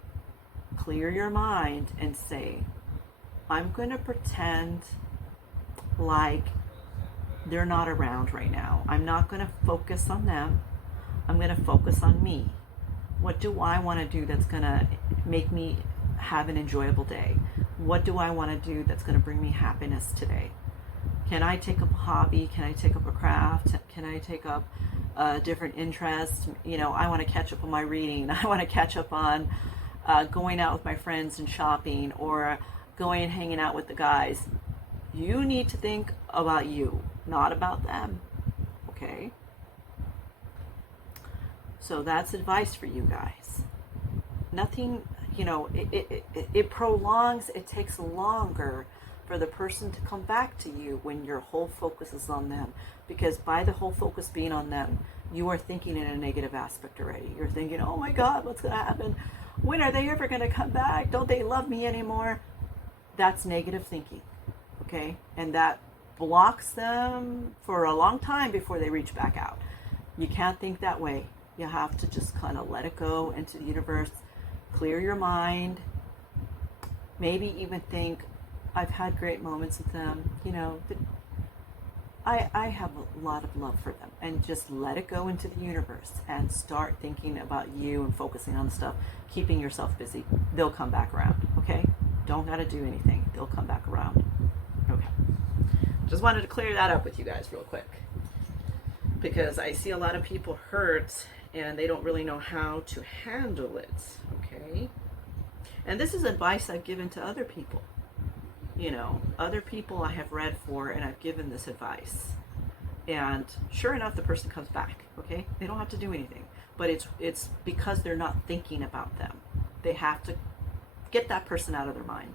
Clear your mind and say, I'm going to pretend like they're not around right now. I'm not going to focus on them. I'm going to focus on me. What do I want to do that's going to make me have an enjoyable day? What do I want to do that's going to bring me happiness today? Can I take up a hobby? Can I take up a craft? Can I take up a different interest? You know, I want to catch up on my reading. I want to catch up on going out with my friends and shopping, or going and hanging out with the guys. You need to think about you, not about them. Okay? So that's advice for you guys. Nothing, you know, it prolongs, it takes longer for the person to come back to you when your whole focus is on them. Because by the whole focus being on them, you are thinking in a negative aspect already. You're thinking, oh my God, what's going to happen? When are they ever going to come back? Don't they love me anymore? That's negative thinking, okay? And that blocks them for a long time before they reach back out. You can't think that way. You have to just kind of let it go into the universe, clear your mind, maybe even think, I've had great moments with them, you know, I have a lot of love for them, and just let it go into the universe and start thinking about you and focusing on stuff, keeping yourself busy. They'll come back around, okay? Don't gotta do anything. They'll come back around. Okay. Just wanted to clear that up with you guys real quick, because I see a lot of people hurt and they don't really know how to handle it, okay? And this is advice I've given to other people. You know, other people I have read for, and I've given this advice. And sure enough, the person comes back, okay? They don't have to do anything. But it's because they're not thinking about them. They have to get that person out of their mind.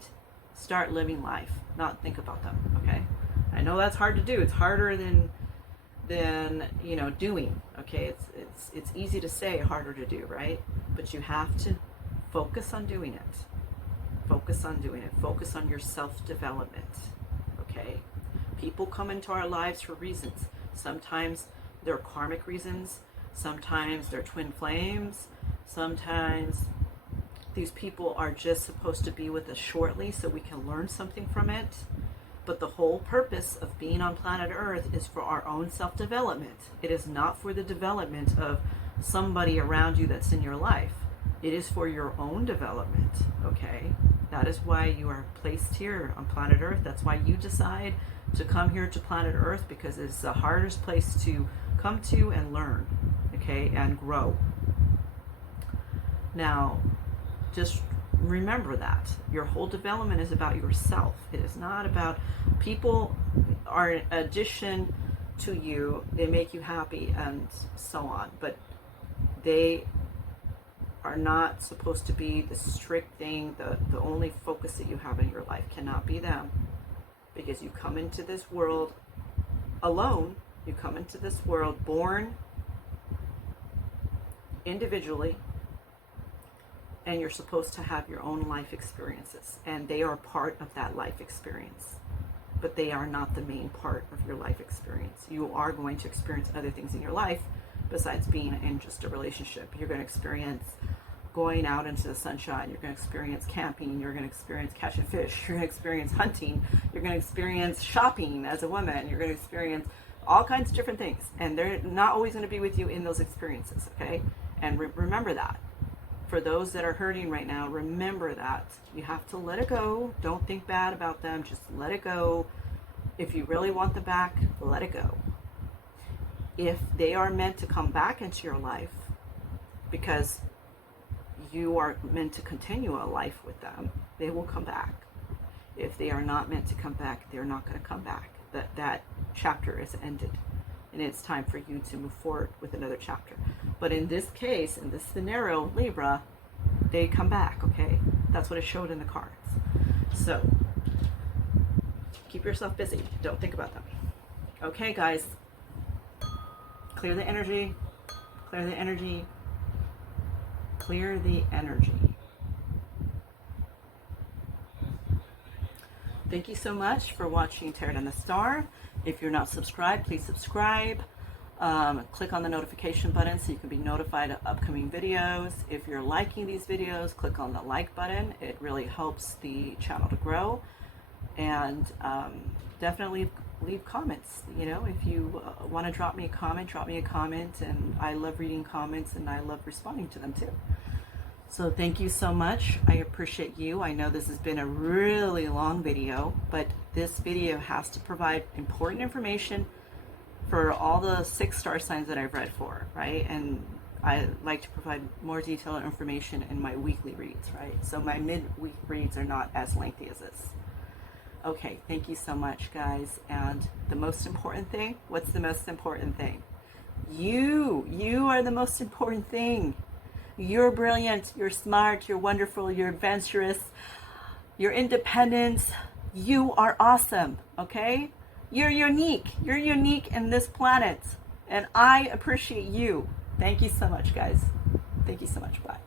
Start living life, not think about them, okay? I know that's hard to do. It's harder than you know, doing, okay? It's easy to say, harder to do, right? But you have to focus on doing it. Focus on doing it. Focus on your self-development, okay? People come into our lives for reasons. Sometimes they're karmic reasons. Sometimes they're twin flames. Sometimes these people are just supposed to be with us shortly so we can learn something from it. But the whole purpose of being on planet Earth is for our own self-development. It is not for the development of somebody around you that's in your life. It is for your own development, okay? That is why you are placed here on planet Earth. That's why you decide to come here to planet Earth, because it's the hardest place to come to and learn, okay, and grow. Now, just remember that. Your whole development is about yourself. It is not about people are an addition to you. They make you happy and so on, but they are not supposed to be the strict thing. The only focus that you have in your life cannot be them, because you come into this world alone. You come into this world born individually, and you're supposed to have your own life experiences, and they are part of that life experience, but they are not the main part of your life experience. You are going to experience other things in your life besides being in just a relationship. You're going to experience going out into the sunshine. You're going to experience camping. You're going to experience catching fish. You're going to experience hunting. You're going to experience shopping as a woman. You're going to experience all kinds of different things, and they're not always going to be with you in those experiences, okay? And remember that. For those that are hurting right now, remember that. You have to let it go. Don't think bad about them. Just let it go. If you really want them back, let it go. If they are meant to come back into your life, because you are meant to continue a life with them, they will come back. If they are not meant to come back, they're not going to come back. That chapter is ended, and it's time for you to move forward with another chapter. But in this case, in this scenario, Libra, they come back, okay? That's what it showed in the cards. So keep yourself busy. Don't think about them. Okay, guys. Clear the energy. Clear the energy. Clear the energy. Thank you so much for watching Tarot and the Star. If you're not subscribed, please subscribe. Click on the notification button so you can be notified of upcoming videos. If you're liking these videos, click on the like button. It really helps the channel to grow. And definitely leave comments. You know, if you want to drop me a comment, and I love reading comments and I love responding to them too. So thank you so much. I appreciate you. I know this has been a really long video, but this video has to provide important information for all the 6 star signs that I've read for, right? And I like to provide more detailed information in my weekly reads, right? So my mid-week reads are not as lengthy as this. Okay, thank you so much, guys. And the most important thing, what's the most important thing? You are the most important thing. You're brilliant, you're smart, you're wonderful, you're adventurous, you're independent. You are awesome, okay? You're unique. You're unique in this planet. And I appreciate you. Thank you so much, guys. Thank you so much. Bye.